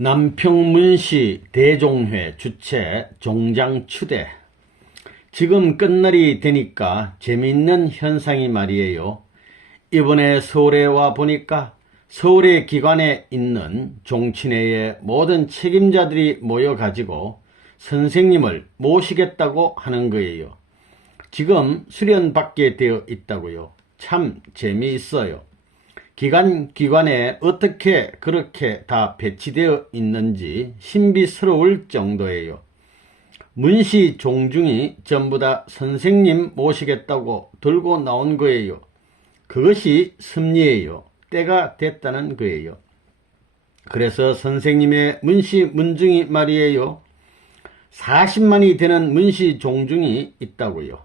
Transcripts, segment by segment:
남평문시 대종회 주최 종장 추대. 지금 끝날이 되니까 재미있는 현상이 말이에요. 이번에 서울에 와 보니까 서울의 기관에 있는 종친회의 모든 책임자들이 모여가지고 선생님을 모시겠다고 하는 거예요. 지금 수련받게 되어 있다고요. 참 재미있어요. 기관에 어떻게 그렇게 다 배치되어 있는지 신비스러울 정도예요. 문시 종중이 전부 다 선생님 모시겠다고 들고 나온 거예요. 그것이 섭리예요. 때가 됐다는 거예요. 그래서 선생님의 문시 문중이 말이에요. 40만이 되는 문시 종중이 있다고요.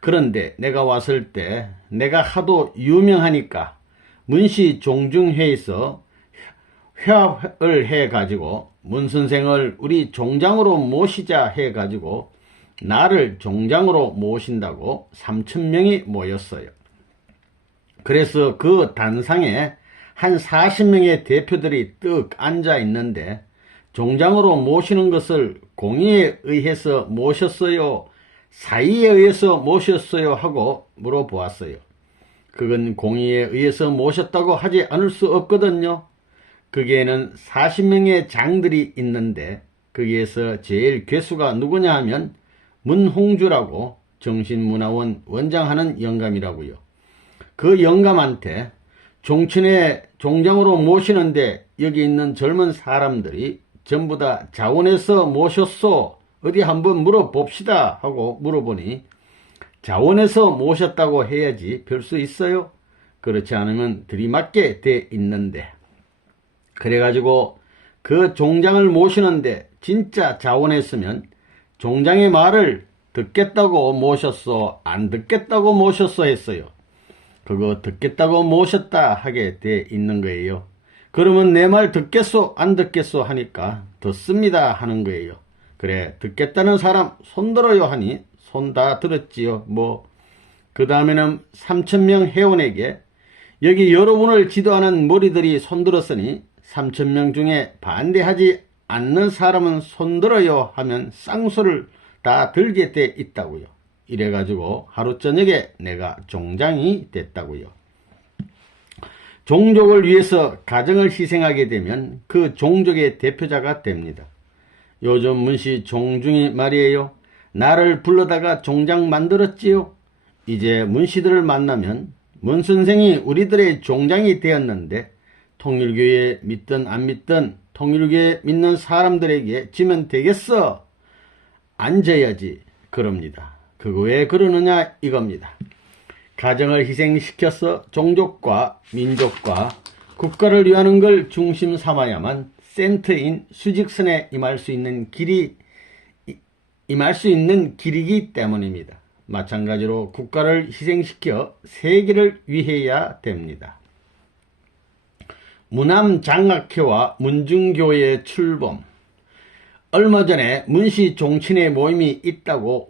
그런데 내가 왔을 때 내가 하도 유명하니까 문시 종중회에서 회합을 해가지고 문선생을 우리 종장으로 모시자 해가지고 나를 종장으로 모신다고 3,000명이 모였어요. 그래서 그 단상에 한 40명의 대표들이 뜩 앉아 있는데 종장으로 모시는 것을 공의에 의해서 모셨어요? 사의에 의해서 모셨어요? 하고 물어보았어요. 그건 공의에 의해서 모셨다고 하지 않을 수 없거든요. 거기에는 40명의 장들이 있는데 거기에서 제일 괴수가 누구냐 하면 문홍주라고 정신문화원 원장하는 영감이라고요. 그 영감한테 종친회 종장으로 모시는데 여기 있는 젊은 사람들이 전부 다 자원해서 모셨소? 어디 한번 물어봅시다 하고 물어보니 자원해서 모셨다고 해야지 별 수 있어요? 그렇지 않으면 들이맞게 돼 있는데. 그래가지고 그 종장을 모시는데 진짜 자원했으면 종장의 말을 듣겠다고 모셨소? 안 듣겠다고 모셨소? 했어요. 그거 듣겠다고 모셨다 하게 돼 있는 거예요. 그러면 내 말 듣겠소? 안 듣겠소? 하니까 듣습니다 하는 거예요. 그래, 듣겠다는 사람 손들어요 하니 손 다 들었지요. 그 다음에는 3,000명 회원에게 여기 여러분을 지도하는 머리들이 손들었으니 3,000명 중에 반대하지 않는 사람은 손들어요 하면 쌍수를 다 들게 돼 있다고요. 이래가지고 하루 저녁에 내가 종장이 됐다고요. 종족을 위해서 가정을 희생하게 되면 그 종족의 대표자가 됩니다. 요즘 문시 종중이 말이에요. 나를 불러다가 종장 만들었지요. 이제 문시들을 만나면 문선생이 우리들의 종장이 되었는데 통일교에 믿든 안 믿든 통일교에 믿는 사람들에게 지면 되겠어? 앉아야지 그럽니다. 그거 왜 그러느냐 이겁니다. 가정을 희생시켜서 종족과 민족과 국가를 위하는 걸 중심 삼아야만 센터인 수직선에 임할 수 있는 길이기 때문입니다. 마찬가지로 국가를 희생시켜 세계를 위해야 됩니다. 무남장학회와 문중교의 출범. 얼마 전에 문시 종친회 모임이 있다고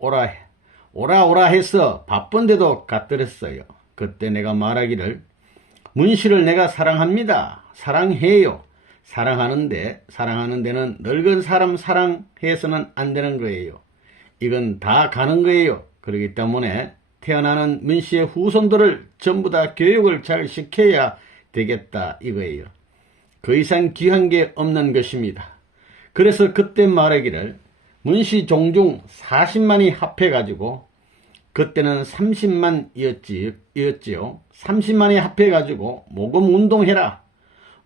오라 해서 바쁜데도 갔더랬어요. 그때 내가 말하기를 문시를 내가 사랑합니다. 사랑해요. 사랑하는 데는 늙은 사람 사랑해서는 안 되는 거예요. 이건 다 가는 거예요. 그렇기 때문에 태어나는 문시의 후손들을 전부 다 교육을 잘 시켜야 되겠다 이거예요. 그 이상 귀한 게 없는 것입니다. 그래서 그때 말하기를 문시 종중 40만이 합해가지고 그때는 30만이었지요. 30만이 합해가지고 모금 운동해라.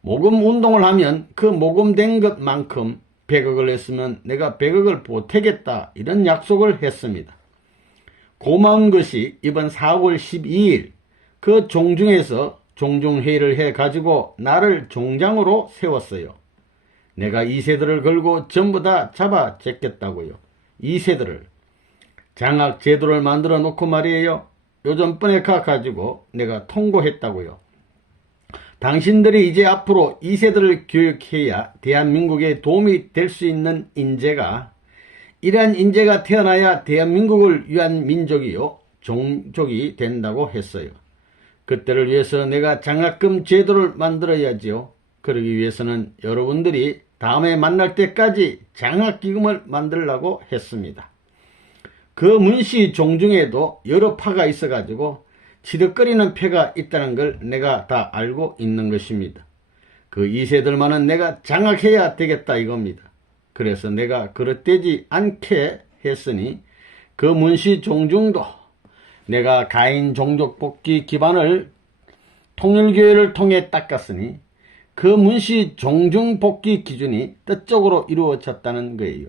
모금 운동을 하면 그 모금된 것만큼 100억을 했으면 내가 100억을 보태겠다 이런 약속을 했습니다. 고마운 것이 이번 4월 12일 그 종중에서 종중회의를 해가지고 나를 종장으로 세웠어요. 내가 2세들을 걸고 전부 다 잡아 제꼈다고요. 2세들을. 장학 제도를 만들어 놓고 말이에요. 요즘번에 가가지고 내가 통고했다고요. 당신들이 이제 앞으로 2세들을 교육해야 대한민국에 도움이 될 수 있는 인재가 이러한 인재가 태어나야 대한민국을 위한 민족이요 종족이 된다고 했어요. 그때를 위해서 내가 장학금 제도를 만들어야지요. 그러기 위해서는 여러분들이 다음에 만날 때까지 장학기금을 만들라고 했습니다. 그 문씨 종중에도 여러 파가 있어가지고 치덕거리는 패가 있다는 걸 내가 다 알고 있는 것입니다. 그 2세들만은 내가 장악해야 되겠다 이겁니다. 그래서 내가 그릇되지 않게 했으니 그 문씨 종중도 내가 가인 종족 복귀 기반을 통일교회를 통해 닦았으니 그 문씨 종중 복귀 기준이 뜻적으로 이루어졌다는 거예요.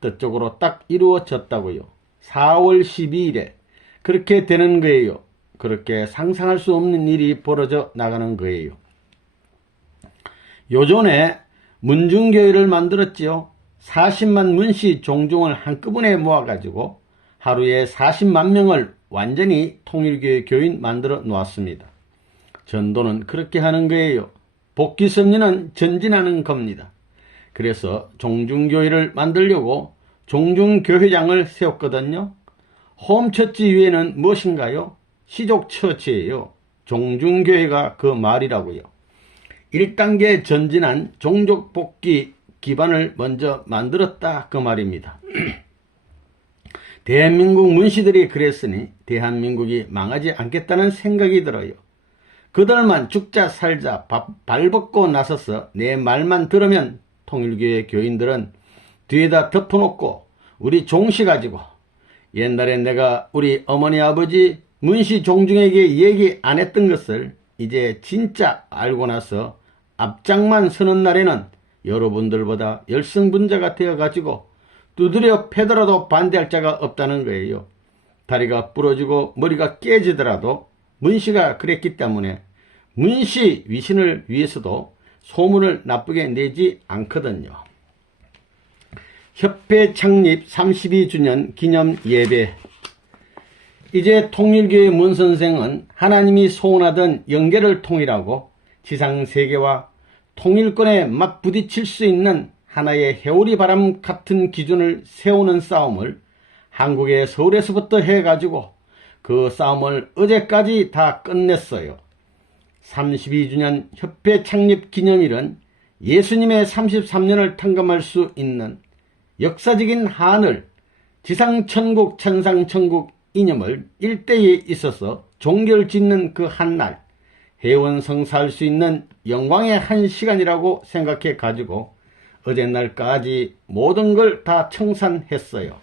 뜻적으로 딱 이루어졌다고요. 4월 12일에 그렇게 되는 거예요. 그렇게 상상할 수 없는 일이 벌어져 나가는 거예요. 요전에 문중교회를 만들었지요. 40만 문씨 종중을 한꺼번에 모아가지고 하루에 40만 명을 완전히 통일교회 교인 만들어 놓았습니다. 전도는 그렇게 하는 거예요. 복귀섭리는 전진하는 겁니다. 그래서 종중교회를 만들려고 종중교회장을 세웠거든요. 홈처치 위에는 무엇인가요? 시족처치예요. 종중교회가 그 말이라고요. 1단계 전진한 종족복귀 기반을 먼저 만들었다 그 말입니다. 대한민국 문씨들이 그랬으니 대한민국이 망하지 않겠다는 생각이 들어요. 그들만 죽자 살자 발벗고 나서서 내 말만 들으면 통일교회 교인들은 뒤에다 덮어놓고 우리 종씨 가지고 옛날에 내가 우리 어머니 아버지 문씨 종중에게 얘기 안 했던 것을 이제 진짜 알고 나서 앞장만 서는 날에는 여러분들보다 열성분자가 되어가지고 두드려 패더라도 반대할 자가 없다는 거예요. 다리가 부러지고 머리가 깨지더라도 문씨가 그랬기 때문에 문씨 위신을 위해서도 소문을 나쁘게 내지 않거든요. 협회 창립 32주년 기념 예배. 이제 통일교회 문선생은 하나님이 소원하던 영계를 통일하고 지상세계와 통일권에 맞부딪힐 수 있는 하나의 해오리 바람 같은 기준을 세우는 싸움을 한국의 서울에서부터 해가지고 그 싸움을 어제까지 다 끝냈어요. 32주년 협회 창립 기념일은 예수님의 33년을 탕감할 수 있는 역사적인 하늘, 지상천국, 천상천국 이념을 일대에 있어서 종결 짓는 그 한날, 해원성사할 수 있는 영광의 한 시간이라고 생각해 가지고 어제날까지 모든 걸 다 청산했어요.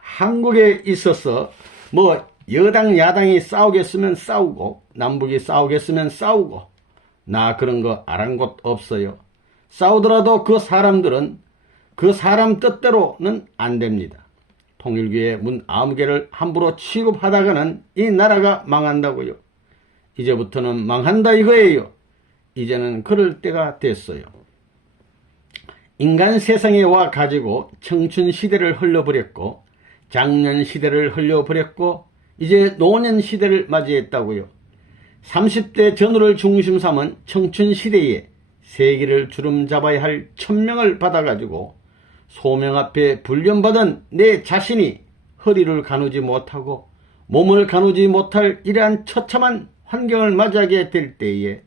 한국에 있어서 뭐 여당 야당이 싸우겠으면 싸우고 남북이 싸우겠으면 싸우고 나 그런 거 아랑곳 없어요. 싸우더라도 그 사람들은 그 사람 뜻대로는 안 됩니다. 통일교회 문 아무개를 함부로 취급하다가는 이 나라가 망한다고요. 이제부터는 망한다 이거예요. 이제는 그럴 때가 됐어요. 인간 세상에 와 가지고 청춘 시대를 흘려버렸고 장년 시대를 흘려버렸고 이제 노년 시대를 맞이했다고요. 30대 전후를 중심 삼은 청춘 시대에 세기를 주름 잡아야 할 천명을 받아가지고 소명 앞에 불련받은 내 자신이 허리를 가누지 못하고 몸을 가누지 못할 이러한 처참한 환경을 맞이하게 될 때에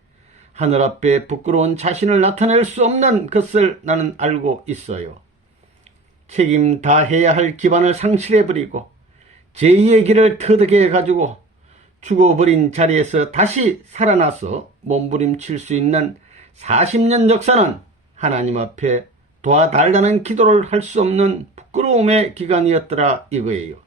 하늘 앞에 부끄러운 자신을 나타낼 수 없는 것을 나는 알고 있어요. 책임 다해야 할 기반을 상실해버리고 제2의 길을 터득해가지고 죽어버린 자리에서 다시 살아나서 몸부림칠 수 있는 40년 역사는 하나님 앞에 도와달라는 기도를 할 수 없는 부끄러움의 기간이었더라 이거예요.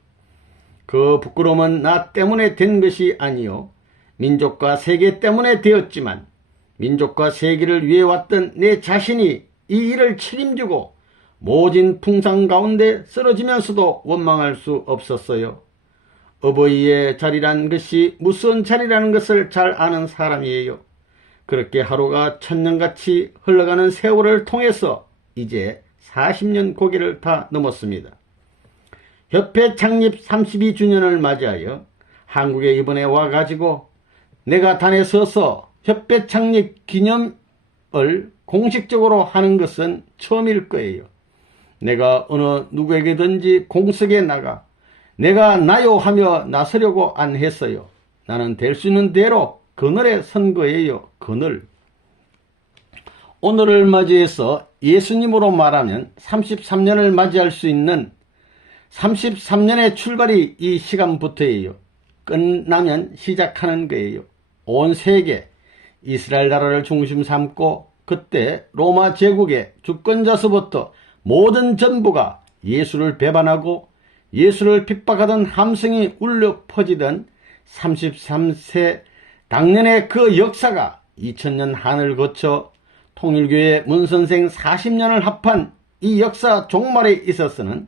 그 부끄러움은 나 때문에 된 것이 아니요 민족과 세계 때문에 되었지만 민족과 세계를 위해 왔던 내 자신이 이 일을 책임지고 모진 풍상 가운데 쓰러지면서도 원망할 수 없었어요. 어버이의 자리란 것이 무슨 자리라는 것을 잘 아는 사람이에요. 그렇게 하루가 천년같이 흘러가는 세월을 통해서 이제 40년 고개를 다 넘었습니다. 협회 창립 32주년을 맞이하여 한국에 이번에 와가지고 내가 단에 서서 협회 창립 기념을 공식적으로 하는 것은 처음일 거예요. 내가 어느 누구에게든지 공석에 나가 내가 나요 하며 나서려고 안 했어요. 나는 될 수 있는 대로 그늘에 선 거예요. 그늘. 오늘을 맞이해서 예수님으로 말하면 33년을 맞이할 수 있는 33년의 출발이 이 시간부터예요. 끝나면 시작하는 거예요. 온 세계 이스라엘 나라를 중심 삼고 그때 로마 제국의 주권자서부터 모든 전부가 예수를 배반하고 예수를 핍박하던 함성이 울려 퍼지던 33세 당년의 그 역사가 2000년 한을 거쳐 통일교회 문선생 40년을 합한 이 역사 종말에 있어서는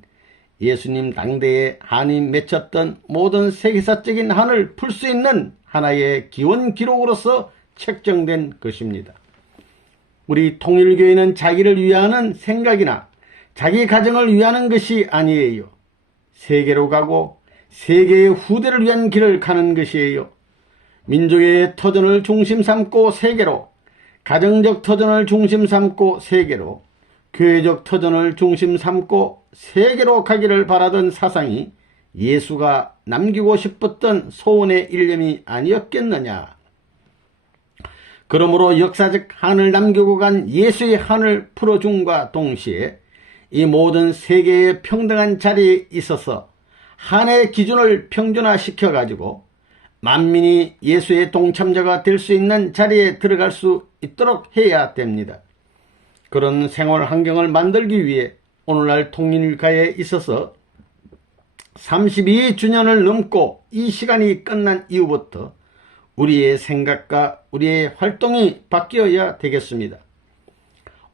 예수님 당대에 한이 맺혔던 모든 세계사적인 한을 풀 수 있는 하나의 기원 기록으로서 책정된 것입니다. 우리 통일교회는 자기를 위하는 생각이나 자기 가정을 위하는 것이 아니에요. 세계로 가고 세계의 후대를 위한 길을 가는 것이에요. 민족의 터전을 중심 삼고 세계로, 가정적 터전을 중심 삼고 세계로, 교회적 터전을 중심 삼고 세계로 가기를 바라던 사상이 예수가 남기고 싶었던 소원의 일념이 아니었겠느냐. 그러므로 역사적 한을 남기고 간 예수의 한을 풀어줌과 동시에 이 모든 세계의 평등한 자리에 있어서 한의 기준을 평준화시켜 가지고 만민이 예수의 동참자가 될 수 있는 자리에 들어갈 수 있도록 해야 됩니다. 그런 생활 환경을 만들기 위해 오늘날 통일가에 있어서 32주년을 넘고 이 시간이 끝난 이후부터 우리의 생각과 우리의 활동이 바뀌어야 되겠습니다.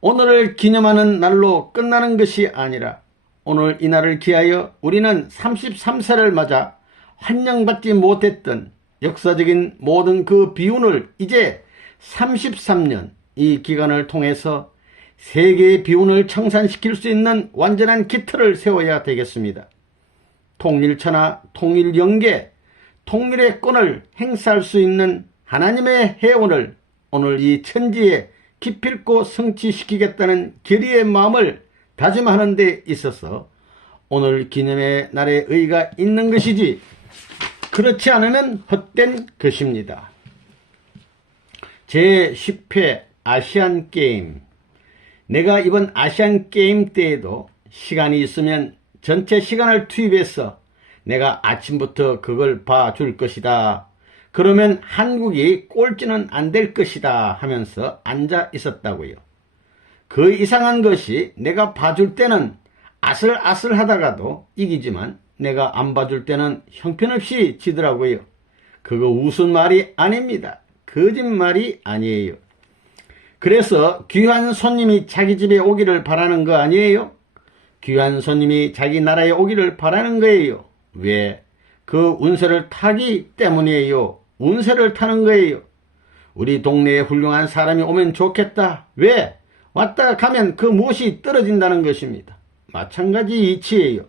오늘을 기념하는 날로 끝나는 것이 아니라 오늘 이 날을 기하여 우리는 33세를 맞아 환영받지 못했던 역사적인 모든 그 비운을 이제 33년 이 기간을 통해서 세계의 비운을 청산시킬 수 있는 완전한 기틀을 세워야 되겠습니다. 통일처나 통일영계, 통일의 권을 행사할 수 있는 하나님의 해원을 오늘 이 천지에 기필코 성취시키겠다는 결의의 마음을 다짐하는 데 있어서 오늘 기념의 날에 의의가 있는 것이지 그렇지 않으면 헛된 것입니다. 제10회 아시안게임. 내가 이번 아시안게임 때에도 시간이 있으면 전체 시간을 투입해서 내가 아침부터 그걸 봐줄 것이다. 그러면 한국이 꼴찌는 안 될 것이다 하면서 앉아 있었다고요. 그 이상한 것이 내가 봐줄 때는 아슬아슬 하다가도 이기지만 내가 안 봐줄 때는 형편없이 지더라고요. 그거 웃은 말이 아닙니다. 거짓말이 아니에요. 그래서 귀한 손님이 자기 집에 오기를 바라는 거 아니에요? 귀한 손님이 자기 나라에 오기를 바라는 거예요. 왜? 그 운세를 타기 때문이에요. 운세를 타는 거예요. 우리 동네에 훌륭한 사람이 오면 좋겠다. 왜? 왔다 가면 그 무엇이 떨어진다는 것입니다. 마찬가지 이치예요.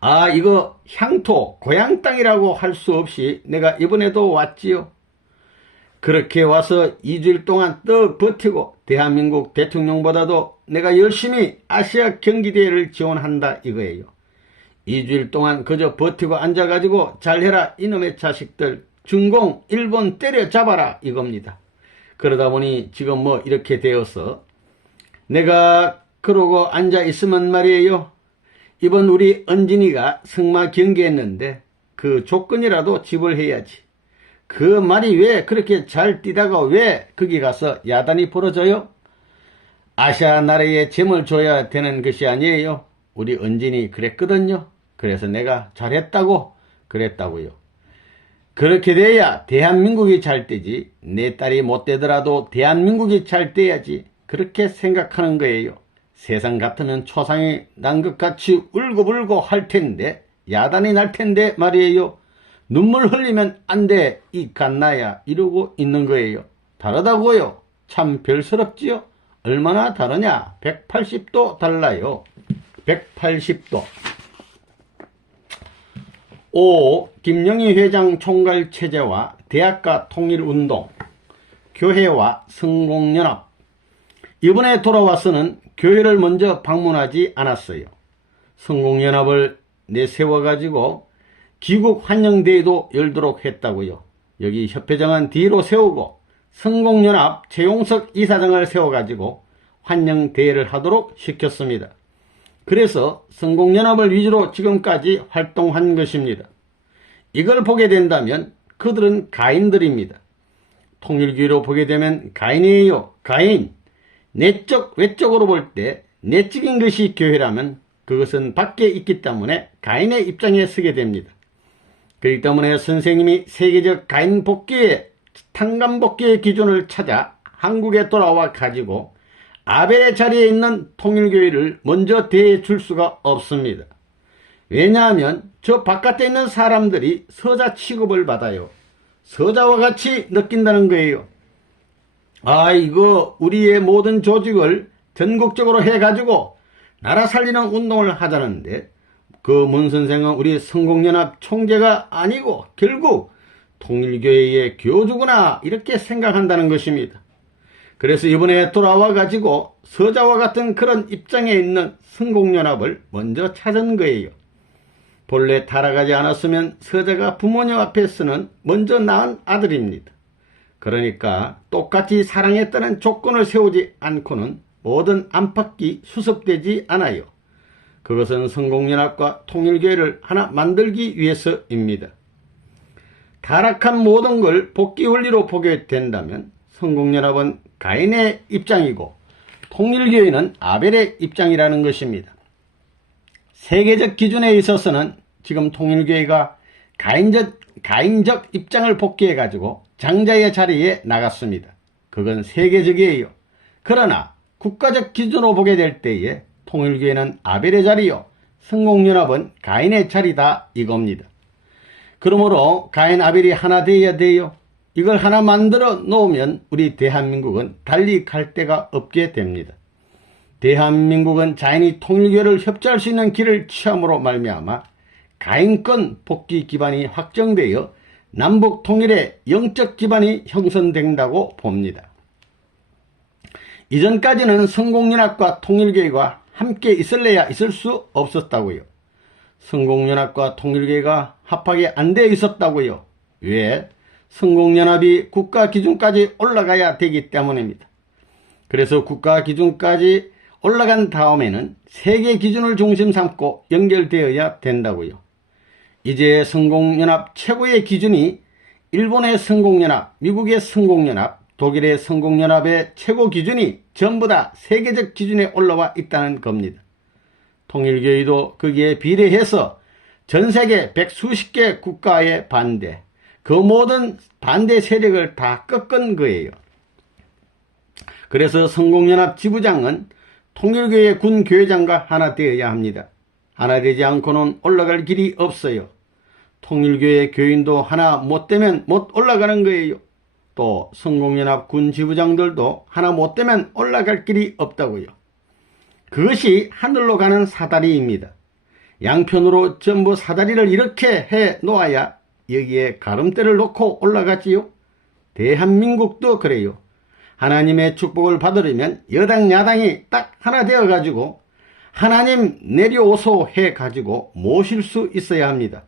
아, 이거 향토, 고향 땅이라고 할 수 없이 내가 이번에도 왔지요. 그렇게 와서 2주일 동안 떡 버티고 대한민국 대통령보다도 내가 열심히 아시아 경기대회를 지원한다 이거예요. 2주일 동안 그저 버티고 앉아가지고 잘해라 이놈의 자식들, 중공 일본 때려잡아라 이겁니다. 그러다 보니 지금 뭐 이렇게 되어서 내가 그러고 앉아 있으면 말이에요. 이번 우리 은진이가 승마 경기했는데 그 조건이라도 지불해야지. 그 말이 왜 그렇게 잘 뛰다가 왜 거기 가서 야단이 벌어져요? 아시아 나라에 잼을 줘야 되는 것이 아니에요. 우리 은진이 그랬거든요. 그래서 내가 잘했다고 그랬다고요. 그렇게 돼야 대한민국이 잘 되지. 내 딸이 못 되더라도 대한민국이 잘 돼야지. 그렇게 생각하는 거예요. 세상 같으면 초상이 난 것 같이 울고불고 할 텐데 야단이 날 텐데 말이에요. 눈물 흘리면 안 돼 이 갓나야 이러고 있는 거예요. 다르다고요. 참 별스럽지요. 얼마나 다르냐. 180도 달라요. 180도. 5. 김영희 회장 총괄 체제와 대학가 통일운동, 교회와 성공연합. 이번에 돌아와서는 교회를 먼저 방문하지 않았어요. 성공연합을 내세워가지고 귀국 환영대회도 열도록 했다고요. 여기 협회장은 뒤로 세우고 성공연합 최용석 이사장을 세워가지고 환영대회를 하도록 시켰습니다. 그래서 성공연합을 위주로 지금까지 활동한 것입니다. 이걸 보게 된다면 그들은 가인들입니다. 통일교회로 보게 되면 가인이에요. 가인. 내적 외적으로 볼 때 내적인 것이 교회라면 그것은 밖에 있기 때문에 가인의 입장에 서게 됩니다. 그렇기 때문에 선생님이 세계적 가인 복귀의 탄감 복귀의 기준을 찾아 한국에 돌아와 가지고 아벨의 자리에 있는 통일교회를 먼저 대해 줄 수가 없습니다. 왜냐하면 저 바깥에 있는 사람들이 서자 취급을 받아요. 서자와 같이 느낀다는 거예요. 아, 이거 우리의 모든 조직을 전국적으로 해가지고 나라 살리는 운동을 하자는데 그 문 선생은 우리 성공연합 총재가 아니고 결국 통일교회의 교주구나 이렇게 생각한다는 것입니다. 그래서 이번에 돌아와 가지고 서자와 같은 그런 입장에 있는 성공연합을 먼저 찾은 거예요. 본래 타락하지 않았으면 서자가 부모님 앞에서는 먼저 낳은 아들입니다. 그러니까 똑같이 사랑했다는 조건을 세우지 않고는 모든 안팎이 수습되지 않아요. 그것은 성공연합과 통일교회를 하나 만들기 위해서입니다. 타락한 모든 걸 복귀 원리로 보게 된다면 성공연합은 가인의 입장이고 통일교회는 아벨의 입장이라는 것입니다. 세계적 기준에 있어서는 지금 통일교회가 가인적 입장을 복귀해가지고 장자의 자리에 나갔습니다. 그건 세계적이에요. 그러나 국가적 기준으로 보게 될 때에 통일교회는 아벨의 자리요, 성공연합은 가인의 자리다 이겁니다. 그러므로 가인 아벨이 하나 되어야 돼요. 이걸 하나 만들어 놓으면 우리 대한민국은 달리 갈 데가 없게 됩니다. 대한민국은 자연히 통일교회를 협조할 수 있는 길을 취함으로 말미암아 가인권 복귀 기반이 확정되어 남북 통일의 영적 기반이 형성된다고 봅니다. 이전까지는 성공연합과 통일교회가 함께 있을래야 있을 수 없었다고요. 성공연합과 통일교회가 합하게 안 되어 있었다고요. 왜? 성공연합이 국가 기준까지 올라가야 되기 때문입니다. 그래서 국가 기준까지 올라간 다음에는 세계 기준을 중심 삼고 연결되어야 된다고요. 이제 성공연합 최고의 기준이 일본의 성공연합, 미국의 성공연합, 독일의 성공연합의 최고 기준이 전부 다 세계적 기준에 올라와 있다는 겁니다. 통일교회도 거기에 비례해서 전 세계 100수십 개 국가의 반대, 그 모든 반대 세력을 다 꺾은 거예요. 그래서 성공연합 지부장은 통일교회 군교회장과 하나 되어야 합니다. 하나 되지 않고는 올라갈 길이 없어요. 통일교회 교인도 하나 못 되면 못 올라가는 거예요. 또 성공연합 군지부장들도 하나 못 되면 올라갈 길이 없다고요. 그것이 하늘로 가는 사다리입니다. 양편으로 전부 사다리를 이렇게 해 놓아야 여기에 가름대를 놓고 올라가지요. 대한민국도 그래요. 하나님의 축복을 받으려면 여당 야당이 딱 하나 되어 가지고 하나님 내려오소 해 가지고 모실 수 있어야 합니다.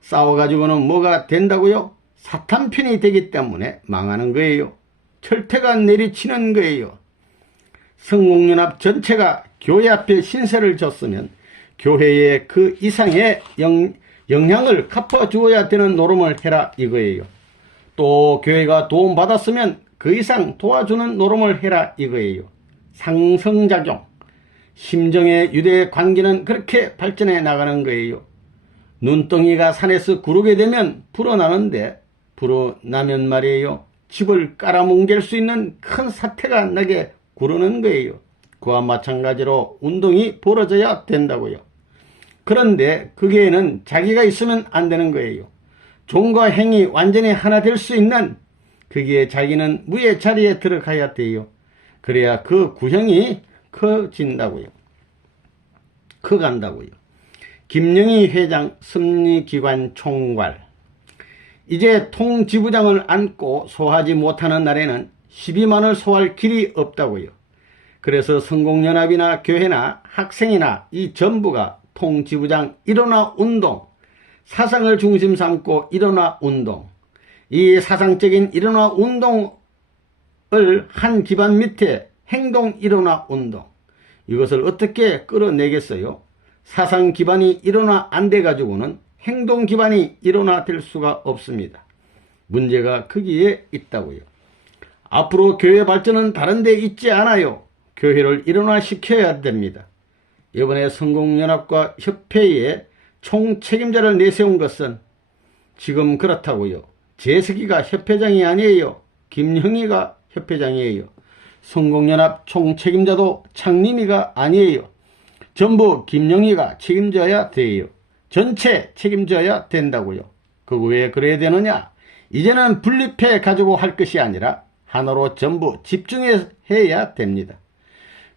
싸워 가지고는 뭐가 된다고요? 사탄 편이 되기 때문에 망하는 거예요. 철퇴가 내리치는 거예요. 성공연합 전체가 교회 앞에 신세를 졌으면 교회에 그 이상의 영향을 갚아주어야 되는 노름을 해라 이거예요. 또 교회가 도움받았으면 그 이상 도와주는 노름을 해라 이거예요. 상성작용. 심정의 유대 관계는 그렇게 발전해 나가는 거예요. 눈덩이가 산에서 구르게 되면 불어나는데 불어나면 말이에요. 집을 깔아뭉갤 수 있는 큰 사태가 나게 구르는 거예요. 그와 마찬가지로 운동이 벌어져야 된다고요. 그런데 거기에는 자기가 있으면 안 되는 거예요. 종과 행이 완전히 하나 될 수 있는 거기에 자기는 무의 자리에 들어가야 돼요. 그래야 그 구형이 커진다고요. 커간다고요. 김영희 회장 섭리기관 총괄. 이제 통지부장을 안고 소화하지 못하는 날에는 12만을 소화할 길이 없다고요. 그래서 성공연합이나 교회나 학생이나 이 전부가 통지부장 일어나 운동, 사상을 중심 삼고 일어나 운동, 이 사상적인 일어나 운동 한 기반 밑에 행동 일어나 운동, 이것을 어떻게 끌어내겠어요? 사상 기반이 일어나 안 돼 가지고는 행동 기반이 일어나 될 수가 없습니다. 문제가 거기에 있다고요. 앞으로 교회 발전은 다른 데 있지 않아요. 교회를 일어나시켜야 됩니다. 이번에 성공연합과 협회에 총책임자를 내세운 것은 지금 그렇다고요. 재석이가 협회장이 아니에요. 김형희가 협회장이에요. 성공연합 총책임자도 창림이가 아니에요. 전부 김영희가 책임져야 돼요. 전체 책임져야 된다고요. 그거 왜 그래야 되느냐? 이제는 분립해 가지고 할 것이 아니라 하나로 전부 집중해야 됩니다.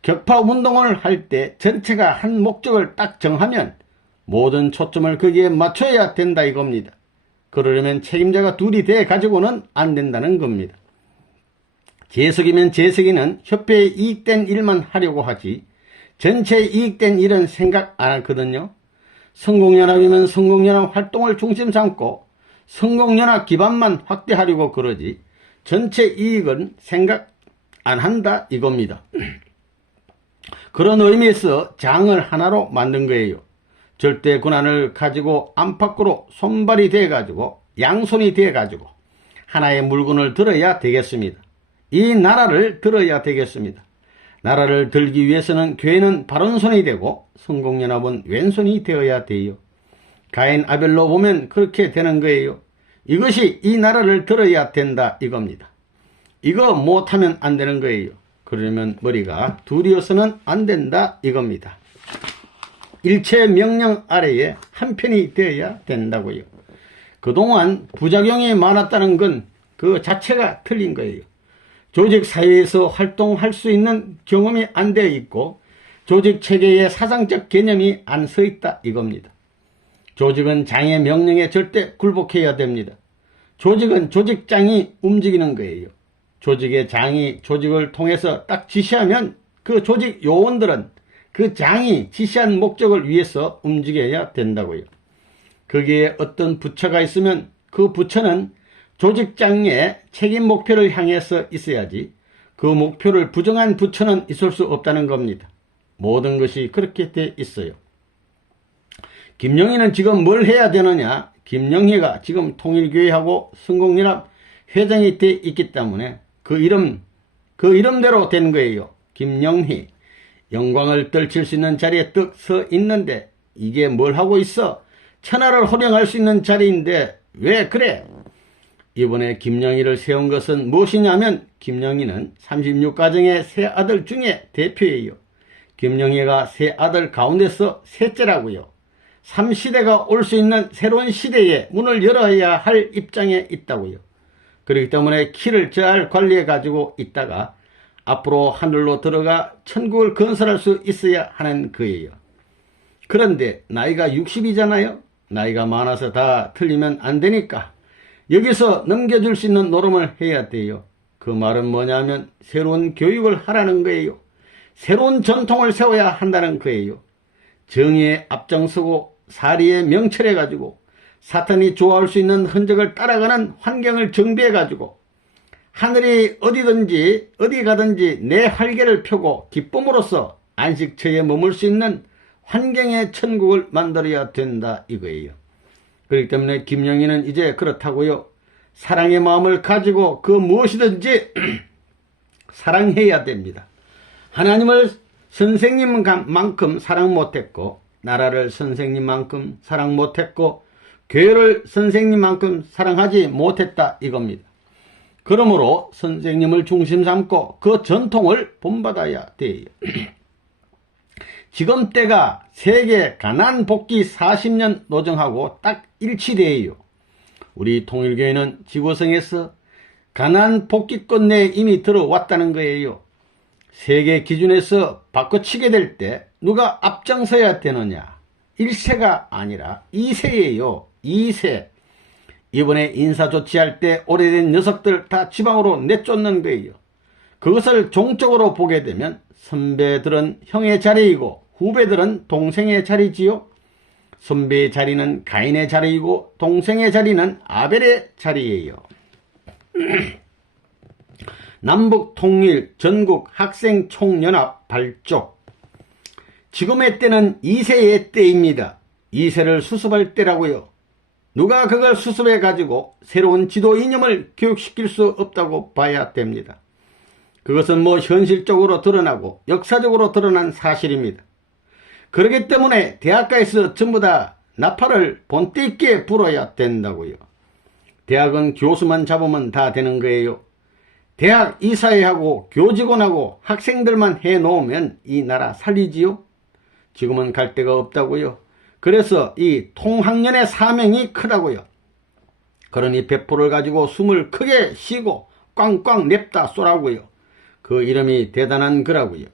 격파 운동을 할 때 전체가 한 목적을 딱 정하면 모든 초점을 거기에 맞춰야 된다 이겁니다. 그러려면 책임자가 둘이 돼 가지고는 안 된다는 겁니다. 재석이면 재석이는 협회에 이익된 일만 하려고 하지 전체에 이익된 일은 생각 안 하거든요. 성공연합이면 성공연합 활동을 중심 삼고 성공연합 기반만 확대하려고 그러지 전체 이익은 생각 안 한다 이겁니다. 그런 의미에서 장을 하나로 만든 거예요. 절대 권한을 가지고 안팎으로 손발이 돼가지고 양손이 돼가지고 하나의 물건을 들어야 되겠습니다. 이 나라를 들어야 되겠습니다. 나라를 들기 위해서는 교회는 바른손이 되고 성공연합은 왼손이 되어야 돼요. 가인 아벨로 보면 그렇게 되는 거예요. 이것이 이 나라를 들어야 된다 이겁니다. 이거 못하면 안 되는 거예요. 그러면 머리가 둘이어서는 안 된다 이겁니다. 일체 명령 아래에 한편이 되어야 된다고요. 그동안 부작용이 많았다는 건 그 자체가 틀린 거예요. 조직 사회에서 활동할 수 있는 경험이 안 되어 있고 조직 체계의 사상적 개념이 안 서 있다 이겁니다. 조직은 장의 명령에 절대 굴복해야 됩니다. 조직은 조직장이 움직이는 거예요. 조직의 장이 조직을 통해서 딱 지시하면 그 조직 요원들은 그 장이 지시한 목적을 위해서 움직여야 된다고요. 거기에 어떤 부처가 있으면 그 부처는 조직장의 책임 목표를 향해서 있어야지 그 목표를 부정한 부처는 있을 수 없다는 겁니다. 모든 것이 그렇게 돼 있어요. 김영희는 지금 뭘 해야 되느냐? 김영희가 지금 통일교회하고 성공연합 회장이 돼 있기 때문에 그 이름대로 된 거예요. 김영희. 영광을 떨칠 수 있는 자리에 떡 서 있는데 이게 뭘 하고 있어? 천하를 호령할 수 있는 자리인데 왜 그래? 이번에 김영희를 세운 것은 무엇이냐면 김영희는 36가정의 세 아들 중에 대표예요. 김영희가 세 아들 가운데서 셋째라고요. 3시대가 올 수 있는 새로운 시대에 문을 열어야 할 입장에 있다고요. 그렇기 때문에 키를 잘 관리해 가지고 있다가 앞으로 하늘로 들어가 천국을 건설할 수 있어야 하는 거예요. 그런데 나이가 60이잖아요. 나이가 많아서 다 틀리면 안 되니까 여기서 넘겨줄 수 있는 노름을 해야 돼요. 그 말은 뭐냐면 새로운 교육을 하라는 거예요. 새로운 전통을 세워야 한다는 거예요. 정의에 앞장서고 사리에 명철해가지고 사탄이 좋아할 수 있는 흔적을 따라가는 환경을 정비해가지고 하늘이 어디든지 어디 가든지 내 활개를 펴고 기쁨으로써 안식처에 머물 수 있는 환경의 천국을 만들어야 된다 이거예요. 그렇기 때문에 김영희는 이제 그렇다고요. 사랑의 마음을 가지고 그 무엇이든지 사랑해야 됩니다. 하나님을 선생님만큼 사랑 못했고 나라를 선생님만큼 사랑 못했고 교회를 선생님만큼 사랑하지 못했다 이겁니다. 그러므로 선생님을 중심 삼고 그 전통을 본받아야 돼요. 지금 때가 세계 가난 복귀 40년 노정하고 딱 일치돼요. 우리 통일교회는 지구성에서 가난 복귀권 내에 이미 들어왔다는 거예요. 세계 기준에서 바꿔치게 될 때 누가 앞장서야 되느냐? 1세가 아니라 2세예요. 2세. 이번에 인사 조치할 때 오래된 녀석들 다 지방으로 내쫓는 거예요. 그것을 종적으로 보게 되면 선배들은 형의 자리이고 후배들은 동생의 자리지요. 선배의 자리는 가인의 자리이고 동생의 자리는 아벨의 자리예요. 남북통일 전국 학생총연합 발족. 지금의 때는 2세의 때입니다. 2세를 수습할 때라고요. 누가 그걸 수습해 가지고 새로운 지도 이념을 교육시킬 수 없다고 봐야 됩니다. 그것은 현실적으로 드러나고 역사적으로 드러난 사실입니다. 그렇기 때문에 대학가에서 전부 다 나팔을 본때 있게 불어야 된다고요. 대학은 교수만 잡으면 다 되는 거예요. 대학 이사회하고 교직원하고 학생들만 해놓으면 이 나라 살리지요? 지금은 갈 데가 없다고요. 그래서 이 통학년의 사명이 크다고요. 그러니 배포를 가지고 숨을 크게 쉬고 꽝꽝 냅다 쏘라고요. 그 이름이 대단한 거라고요.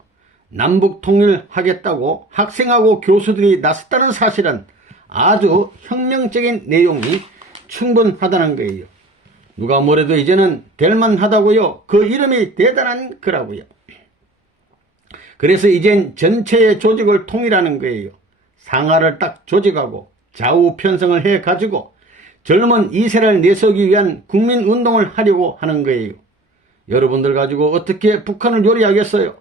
남북통일 하겠다고 학생하고 교수들이 나섰다는 사실은 아주 혁명적인 내용이 충분하다는 거예요. 누가 뭐래도 이제는 될만하다고요. 그 이름이 대단한 거라고요. 그래서 이젠 전체의 조직을 통일하는 거예요. 상하를 딱 조직하고 좌우 편성을 해가지고 젊은 2세를 내세우기 위한 국민운동을 하려고 하는 거예요. 여러분들 가지고 어떻게 북한을 요리하겠어요?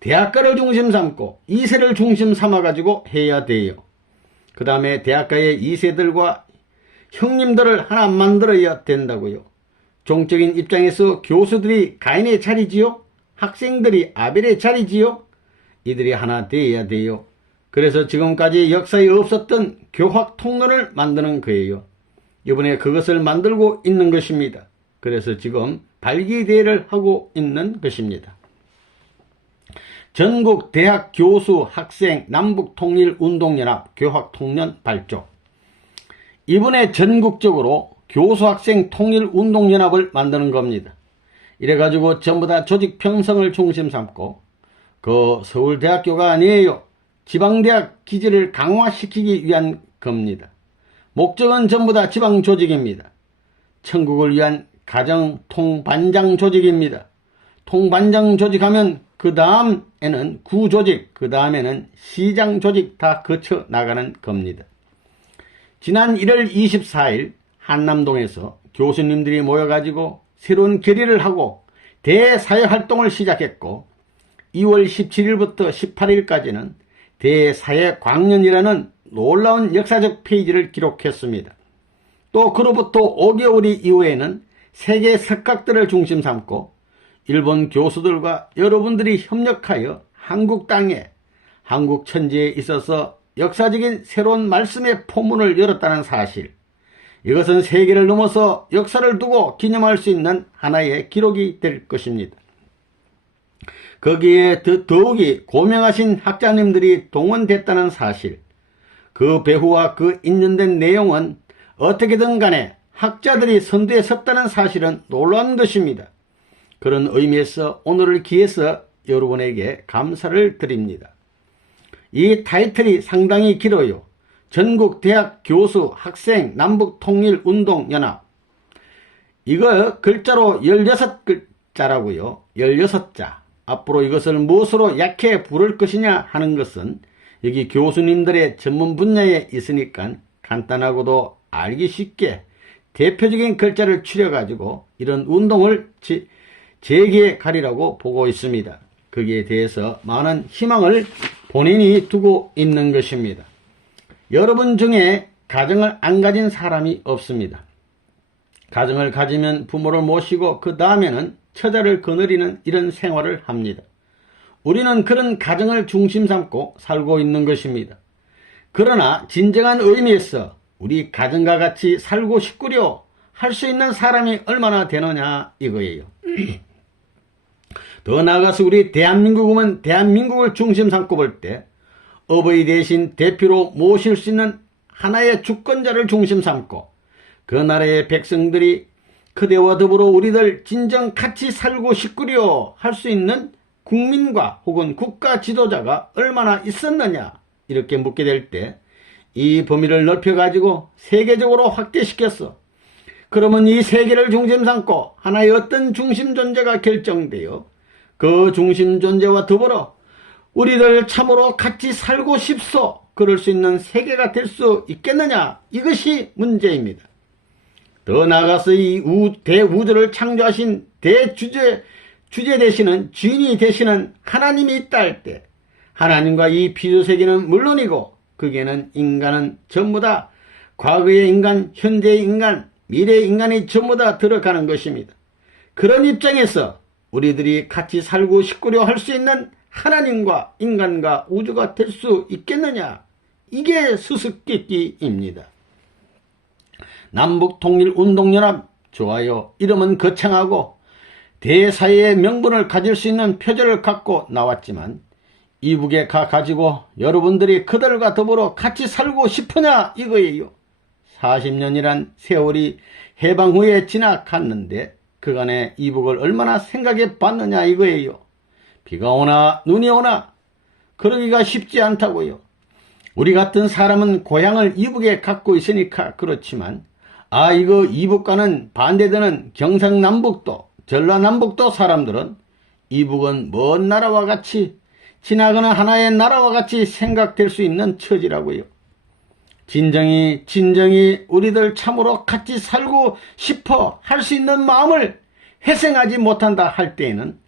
대학가를 중심 삼고 2세를 중심 삼아가지고 해야 돼요. 그 다음에 대학가의 2세들과 형님들을 하나 만들어야 된다고요. 종적인 입장에서 교수들이 가인의 자리지요? 학생들이 아벨의 자리지요? 이들이 하나 되어야 돼요. 그래서 지금까지 역사에 없었던 교학 통로를 만드는 거예요. 이번에 그것을 만들고 있는 것입니다. 그래서 지금 발기대회를 하고 있는 것입니다. 전국 대학 교수 학생 남북통일운동연합 교학통년 발족. 이번에 전국적으로 교수학생 통일운동연합을 만드는 겁니다. 이래가지고 전부 다 조직 편성을 중심 삼고 그 서울대학교가 아니에요. 지방대학 기지를 강화시키기 위한 겁니다. 목적은 전부 다 지방조직입니다. 천국을 위한 가정통반장 조직입니다. 통반장 조직하면 그 다음에는 구조직, 그 다음에는 시장 조직 다 거쳐 나가는 겁니다. 지난 1월 24일 한남동에서 교수님들이 모여가지고 새로운 결의를 하고 대사회활동을 시작했고 2월 17일부터 18일까지는 대사회광년이라는 놀라운 역사적 페이지를 기록했습니다. 또 그로부터 5개월 이후에는 세계 석학들을 중심 삼고 일본 교수들과 여러분들이 협력하여 한국 땅에 한국 천지에 있어서 역사적인 새로운 말씀의 포문을 열었다는 사실, 이것은 세계를 넘어서 역사를 두고 기념할 수 있는 하나의 기록이 될 것입니다. 거기에 더욱이 고명하신 학자님들이 동원됐다는 사실, 그 배후와 그 인연된 내용은 어떻게든 간에 학자들이 선두에 섰다는 사실은 놀라운 것입니다. 그런 의미에서 오늘을 기해서 여러분에게 감사를 드립니다. 이 타이틀이 상당히 길어요. 전국 대학 교수 학생 남북통일운동연합. 이거 글자로 16글자라고요. 16자. 앞으로 이것을 무엇으로 약해 부를 것이냐 하는 것은 여기 교수님들의 전문 분야에 있으니까 간단하고도 알기 쉽게 대표적인 글자를 추려가지고 이런 운동을 재개해 가리라고 보고 있습니다. 거기에 대해서 많은 희망을 본인이 두고 있는 것입니다. 여러분 중에 가정을 안 가진 사람이 없습니다. 가정을 가지면 부모를 모시고 그 다음에는 처자를 거느리는 이런 생활을 합니다. 우리는 그런 가정을 중심 삼고 살고 있는 것입니다. 그러나 진정한 의미에서 우리 가정과 같이 살고 싶구려 할 수 있는 사람이 얼마나 되느냐 이거예요. 더 나아가서 우리 대한민국은 대한민국을 중심 삼고 볼 때 어버이 대신 대표로 모실 수 있는 하나의 주권자를 중심 삼고 그 나라의 백성들이 그대와 더불어 우리들 진정 같이 살고 싶구려 할 수 있는 국민과 혹은 국가 지도자가 얼마나 있었느냐 이렇게 묻게 될 때 이 범위를 넓혀가지고 세계적으로 확대시켰어. 그러면 이 세계를 중심 삼고 하나의 어떤 중심 존재가 결정되어 그 중심 존재와 더불어 우리들 참으로 같이 살고 싶소. 그럴 수 있는 세계가 될 수 있겠느냐. 이것이 문제입니다. 더 나아가서 이 대우주를 창조하신 대주제 주제 되시는 주인이 되시는 하나님이 있다 할 때 하나님과 이 비조세계는 물론이고 거기에는 인간은 전부 다 과거의 인간, 현재의 인간, 미래의 인간이 전부 다 들어가는 것입니다. 그런 입장에서 우리들이 같이 살고 싶구려 할 수 있는 하나님과 인간과 우주가 될 수 있겠느냐? 이게 수수께끼입니다. 남북통일운동연합 좋아요. 이름은 거창하고 대사회의 명분을 가질 수 있는 표절을 갖고 나왔지만 이북에 가지고 여러분들이 그들과 더불어 같이 살고 싶으냐 이거예요. 40년이란 세월이 해방 후에 지나갔는데 그간의 이북을 얼마나 생각해 봤느냐 이거예요. 비가 오나 눈이 오나 그러기가 쉽지 않다고요. 우리 같은 사람은 고향을 이북에 갖고 있으니까 그렇지만 이거 이북과는 반대되는 경상남북도 전라남북도 사람들은 이북은 먼 나라와 같이 지나가는 하나의 나라와 같이 생각될 수 있는 처지라고요. 진정이 우리들 참으로 같이 살고 싶어 할 수 있는 마음을 회생하지 못한다 할 때에는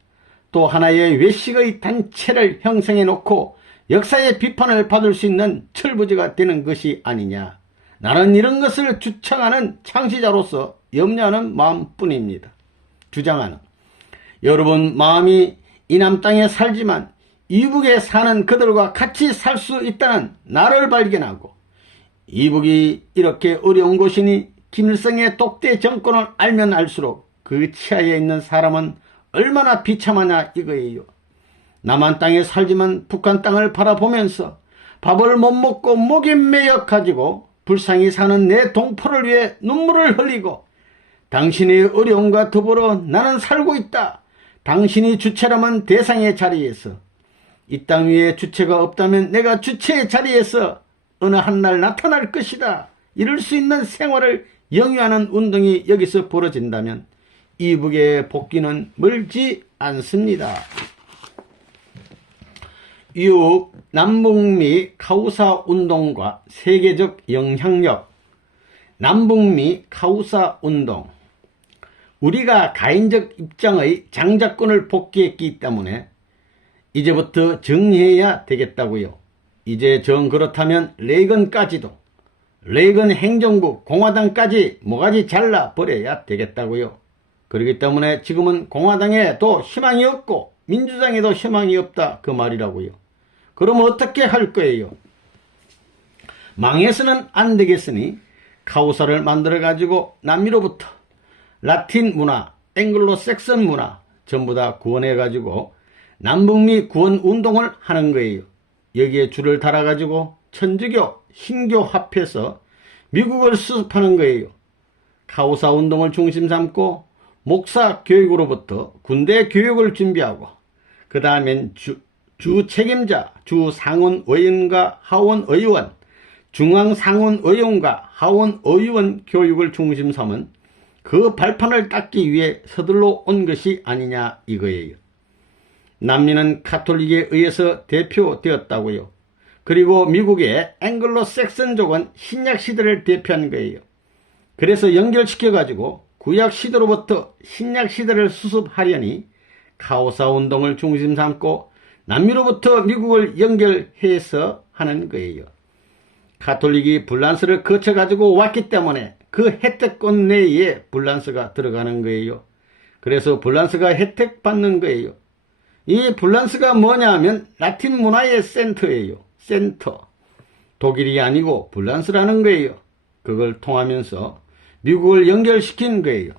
또 하나의 외식의 단체를 형성해 놓고 역사의 비판을 받을 수 있는 철부지가 되는 것이 아니냐. 나는 이런 것을 주창하는 창시자로서 염려하는 마음뿐입니다. 주장하는 여러분 마음이 이남 땅에 살지만 이북에 사는 그들과 같이 살 수 있다는 나를 발견하고 이북이 이렇게 어려운 곳이니 김일성의 독재 정권을 알면 알수록 그 치하에 있는 사람은 얼마나 비참하냐 이거예요. 남한 땅에 살지만 북한 땅을 바라보면서 밥을 못 먹고 목에 매여 가지고 불쌍히 사는 내 동포를 위해 눈물을 흘리고 당신의 어려움과 더불어 나는 살고 있다. 당신이 주체라면 대상의 자리에서 이 땅 위에 주체가 없다면 내가 주체의 자리에서 어느 한날 나타날 것이다. 이럴 수 있는 생활을 영위하는 운동이 여기서 벌어진다면 이북의 복귀는 멀지 않습니다. 6. 남북미 카우사 운동과 세계적 영향력. 남북미 카우사 운동. 우리가 가인적 입장의 장자권을 복귀했기 때문에 이제부터 정리해야 되겠다고요. 이제 정 그렇다면 레이건까지도 레이건 행정부 공화당까지 모가지 잘라버려야 되겠다고요. 그렇기 때문에 지금은 공화당에도 희망이 없고 민주당에도 희망이 없다 그 말이라고요. 그럼 어떻게 할 거예요? 망해서는 안 되겠으니 카우사를 만들어 가지고 남미로부터 라틴 문화, 앵글로색슨 문화 전부 다 구원해 가지고 남북미 구원 운동을 하는 거예요. 여기에 줄을 달아 가지고 천주교, 신교 합해서 미국을 수습하는 거예요. 카우사 운동을 중심 삼고 목사 교육으로부터 군대 교육을 준비하고 그 다음엔 주 책임자, 주 상원의원과 하원의원, 중앙상원의원과 하원의원 교육을 중심 삼은 그 발판을 닦기 위해 서둘러 온 것이 아니냐 이거예요. 남미는 카톨릭에 의해서 대표되었다고요. 그리고 미국의 앵글로색슨족은 신약시대를 대표한 거예요. 그래서 연결시켜가지고 구약시대로부터 신약시대를 수습하려니 카오사 운동을 중심 삼고 남미로부터 미국을 연결해서 하는 거예요. 카톨릭이 불란서를 거쳐가지고 왔기 때문에 그 혜택권 내에 불란서가 들어가는 거예요. 그래서 불란서가 혜택 받는 거예요. 이 불란서가 뭐냐 하면 라틴 문화의 센터예요. 센터. 독일이 아니고 불란서라는 거예요. 그걸 통하면서 미국을 연결시킨 거예요.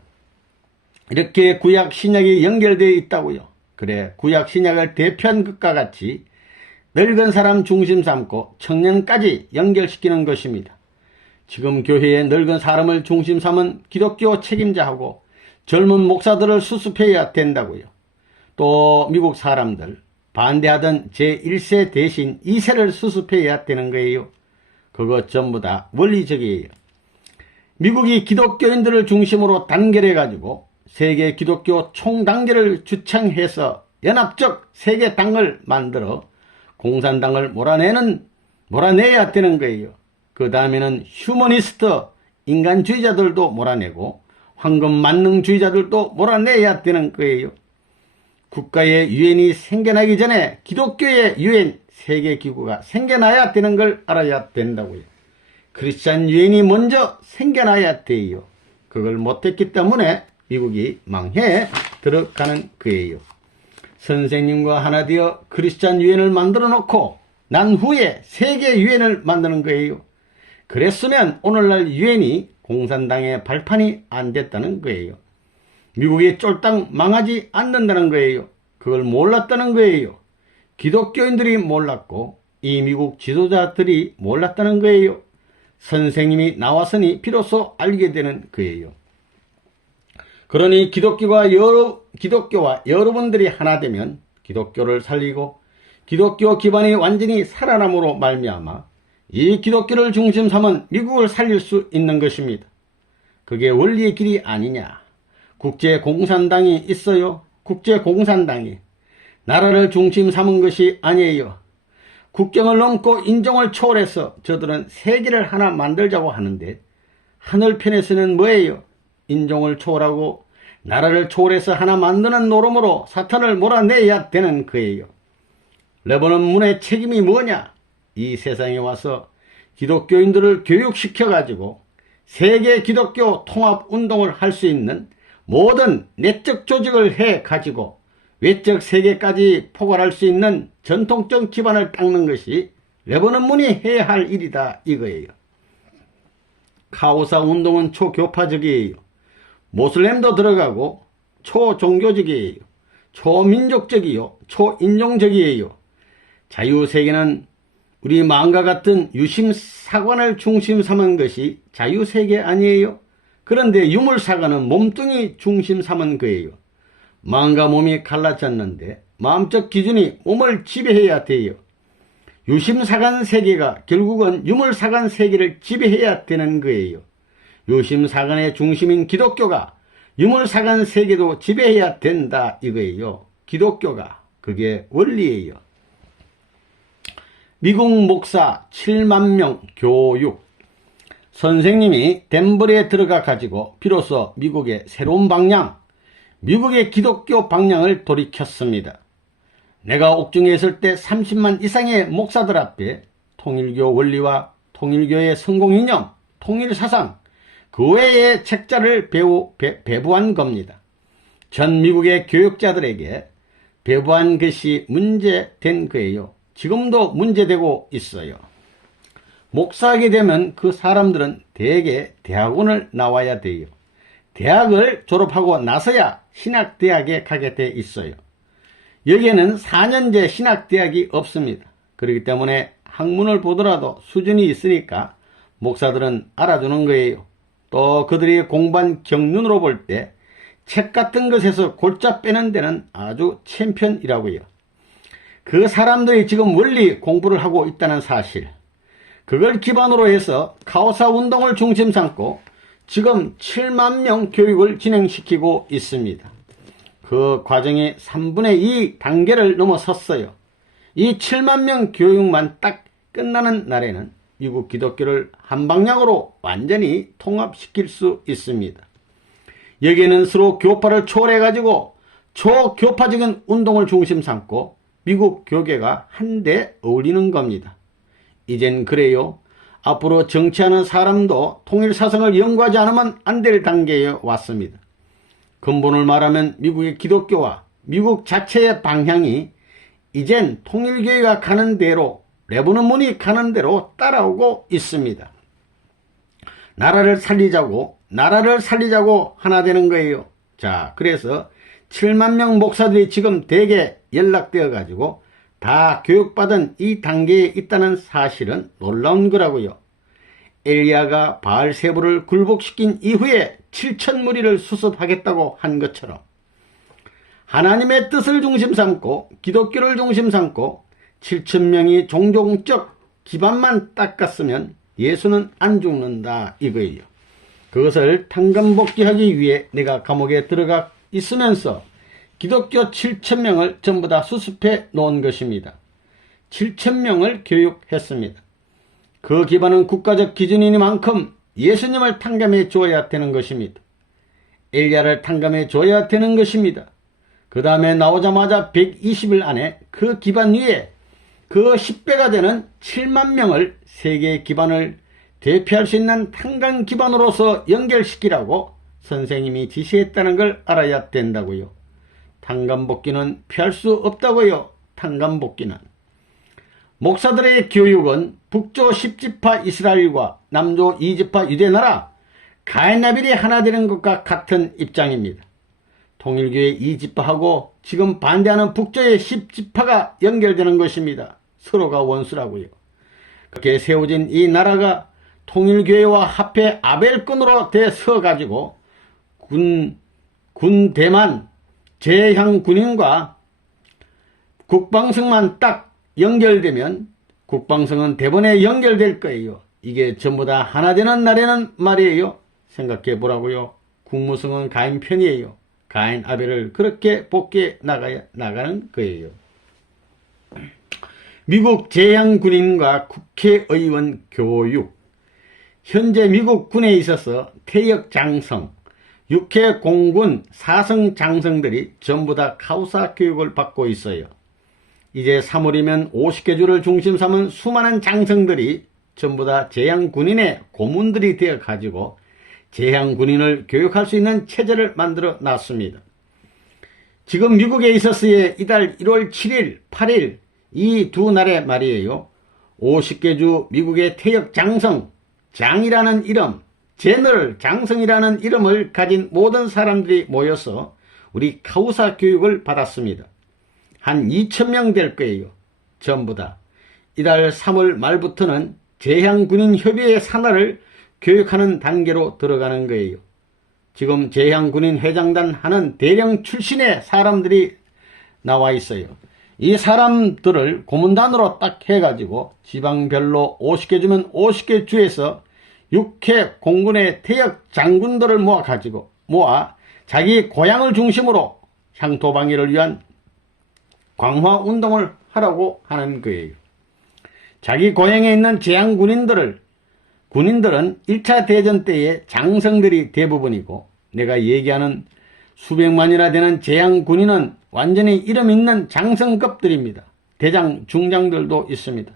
이렇게 구약 신약이 연결되어 있다고요. 그래 구약 신약을 대표한 것과 같이 늙은 사람 중심 삼고 청년까지 연결시키는 것입니다. 지금 교회에 늙은 사람을 중심 삼은 기독교 책임자하고 젊은 목사들을 수습해야 된다고요. 또 미국 사람들 반대하던 제1세 대신 2세를 수습해야 되는 거예요. 그거 전부 다 원리적이에요. 미국이 기독교인들을 중심으로 단결해가지고 세계 기독교 총단결을 주창해서 연합적 세계당을 만들어 공산당을 몰아내야 되는 거예요. 그 다음에는 휴머니스트 인간주의자들도 몰아내고 황금 만능주의자들도 몰아내야 되는 거예요. 국가의 유엔이 생겨나기 전에 기독교의 유엔 세계기구가 생겨나야 되는 걸 알아야 된다고요. 크리스찬 유엔이 먼저 생겨나야 돼요. 그걸 못했기 때문에 미국이 망해 들어가는 거예요. 선생님과 하나 되어 크리스찬 유엔을 만들어 놓고 난 후에 세계 유엔을 만드는 거예요. 그랬으면 오늘날 유엔이 공산당의 발판이 안 됐다는 거예요. 미국이 쫄딱 망하지 않는다는 거예요. 그걸 몰랐다는 거예요. 기독교인들이 몰랐고 이 미국 지도자들이 몰랐다는 거예요. 선생님이 나왔으니 비로소 알게 되는 거예요. 그러니 기독교와 여러분들이 하나 되면 기독교를 살리고 기독교 기반이 완전히 살아남으로 말미암아 이 기독교를 중심 삼은 미국을 살릴 수 있는 것입니다. 그게 원리의 길이 아니냐. 국제공산당이 있어요. 국제공산당이 나라를 중심 삼은 것이 아니에요. 국경을 넘고 인종을 초월해서 저들은 세계를 하나 만들자고 하는데 하늘편에서는 뭐예요? 인종을 초월하고 나라를 초월해서 하나 만드는 노름으로 사탄을 몰아내야 되는 거예요. 레버넌 문의 책임이 뭐냐? 이 세상에 와서 기독교인들을 교육시켜가지고 세계 기독교 통합운동을 할 수 있는 모든 내적 조직을 해가지고 외적 세계까지 포괄할 수 있는 전통적 기반을 닦는 것이 레버넌 문이 해야 할 일이다 이거예요. 카오사 운동은 초교파적이에요. 모슬렘도 들어가고 초종교적이에요. 초민족적이요. 초인종적이에요. 자유세계는 우리 마음과 같은 유심사관을 중심 삼은 것이 자유세계 아니에요? 그런데 유물사관은 몸뚱이 중심 삼은 거예요. 마음과 몸이 갈라졌는데 마음적 기준이 몸을 지배해야 돼요. 유심사관 세계가 결국은 유물사관 세계를 지배해야 되는 거예요. 유심사관의 중심인 기독교가 유물사관 세계도 지배해야 된다 이거예요. 기독교가 그게 원리예요. 미국 목사 7만 명 교육. 선생님이 덴버에 들어가 가지고 비로소 미국의 새로운 방향, 미국의 기독교 방향을 돌이켰습니다. 내가 옥중에 있을 때 30만 이상의 목사들 앞에 통일교 원리와 통일교의 성공이념, 통일사상, 그 외의 책자를 배부한 겁니다. 전 미국의 교육자들에게 배부한 것이 문제된 거예요. 지금도 문제되고 있어요. 목사하게 되면 그 사람들은 대개 대학원을 나와야 돼요. 대학을 졸업하고 나서야 신학대학에 가게 돼 있어요. 여기에는 4년제 신학대학이 없습니다. 그렇기 때문에 학문을 보더라도 수준이 있으니까 목사들은 알아주는 거예요. 또 그들이 공부한 경륜으로 볼 때 책 같은 것에서 골자 빼는 데는 아주 챔피언이라고요. 그 사람들이 지금 원리 공부를 하고 있다는 사실, 그걸 기반으로 해서 카오사 운동을 중심 삼고 지금 7만 명 교육을 진행시키고 있습니다. 그 과정이 3분의 2 단계를 넘어섰어요. 이 7만 명 교육만 딱 끝나는 날에는 미국 기독교를 한 방향으로 완전히 통합시킬 수 있습니다. 여기에는 서로 교파를 초월해가지고 초교파적인 운동을 중심 삼고 미국 교계가 한데 어울리는 겁니다. 이젠 그래요. 앞으로 정치하는 사람도 통일사상을 연구하지 않으면 안 될 단계에 왔습니다. 근본을 말하면 미국의 기독교와 미국 자체의 방향이 이젠 통일교회가 가는 대로, 레버넌 문이 가는 대로 따라오고 있습니다. 나라를 살리자고 하나 되는 거예요. 자, 그래서 7만 명 목사들이 지금 대개 연락되어 가지고 다 교육받은 이 단계에 있다는 사실은 놀라운 거라고요. 엘리야가 바알세부를 굴복시킨 이후에 7천 무리를 수습하겠다고 한 것처럼 하나님의 뜻을 중심 삼고 기독교를 중심 삼고 7천 명이 종종적 기반만 닦았으면 예수는 안 죽는다 이거예요. 그것을 탕감복귀하기 위해 내가 감옥에 들어가 있으면서 기독교 7천 명을 전부 다 수습해 놓은 것입니다. 7천 명을 교육했습니다. 그 기반은 국가적 기준이니만큼 예수님을 탕감해 줘야 되는 것입니다. 엘리야를 탕감해 줘야 되는 것입니다. 그 다음에 나오자마자 120일 안에 그 기반 위에 그 10배가 되는 7만 명을 세계 기반을 대표할 수 있는 탄광 기반으로서 연결시키라고 선생님이 지시했다는 걸 알아야 된다고요. 탄광복귀는 피할 수 없다고요. 탄광복귀는. 목사들의 교육은 북조 10지파 이스라엘과 남조 2지파 유대나라 가인나빌이 하나 되는 것과 같은 입장입니다. 통일교회 2지파하고 지금 반대하는 북조의 10지파가 연결되는 것입니다. 서로가 원수라고요. 그렇게 세워진 이 나라가 통일교회와 합해 아벨권으로 대서가지고 군대만 제향 군인과 국방성만 딱 연결되면 국방성은 대번에 연결될 거예요. 이게 전부 다 하나 되는 날에는 말이에요. 생각해 보라고요. 국무성은 가인 편이에요. 가인 아벨을 그렇게 복귀해 나가는 거예요. 미국 제향 군인과 국회의원 교육. 현재 미국 군에 있어서 퇴역 장성, 육해 공군 사성 장성들이 전부 다 카우사 교육을 받고 있어요. 이제 3월이면 50개 주를 중심 삼은 수많은 장성들이 전부 다 제향군인의 고문들이 되어 가지고 제향군인을 교육할 수 있는 체제를 만들어 놨습니다. 지금 미국에 있었어요. 이달 1월 7일, 8일 이 두 날에 말이에요. 50개 주 미국의 퇴역 장성, 장이라는 이름, 제너럴 장성이라는 이름을 가진 모든 사람들이 모여서 우리 카우사 교육을 받았습니다. 한 2,000명 될 거예요. 전부 다. 이달 3월 말부터는 제향군인협의회 산하를 교육하는 단계로 들어가는 거예요. 지금 제향군인 회장단 하는 대령 출신의 사람들이 나와 있어요. 이 사람들을 고문단으로 딱 해가지고 지방별로 50개 주면 50개 주에서 육해 공군의 퇴역 장군들을 모아 자기 고향을 중심으로 향토 방위를 위한 광화 운동을 하라고 하는 거예요. 자기 고향에 있는 제향군인들은 1차 대전 때의 장성들이 대부분이고 내가 얘기하는 수백만이나 되는 제향군인은 완전히 이름 있는 장성급들입니다. 대장, 중장들도 있습니다.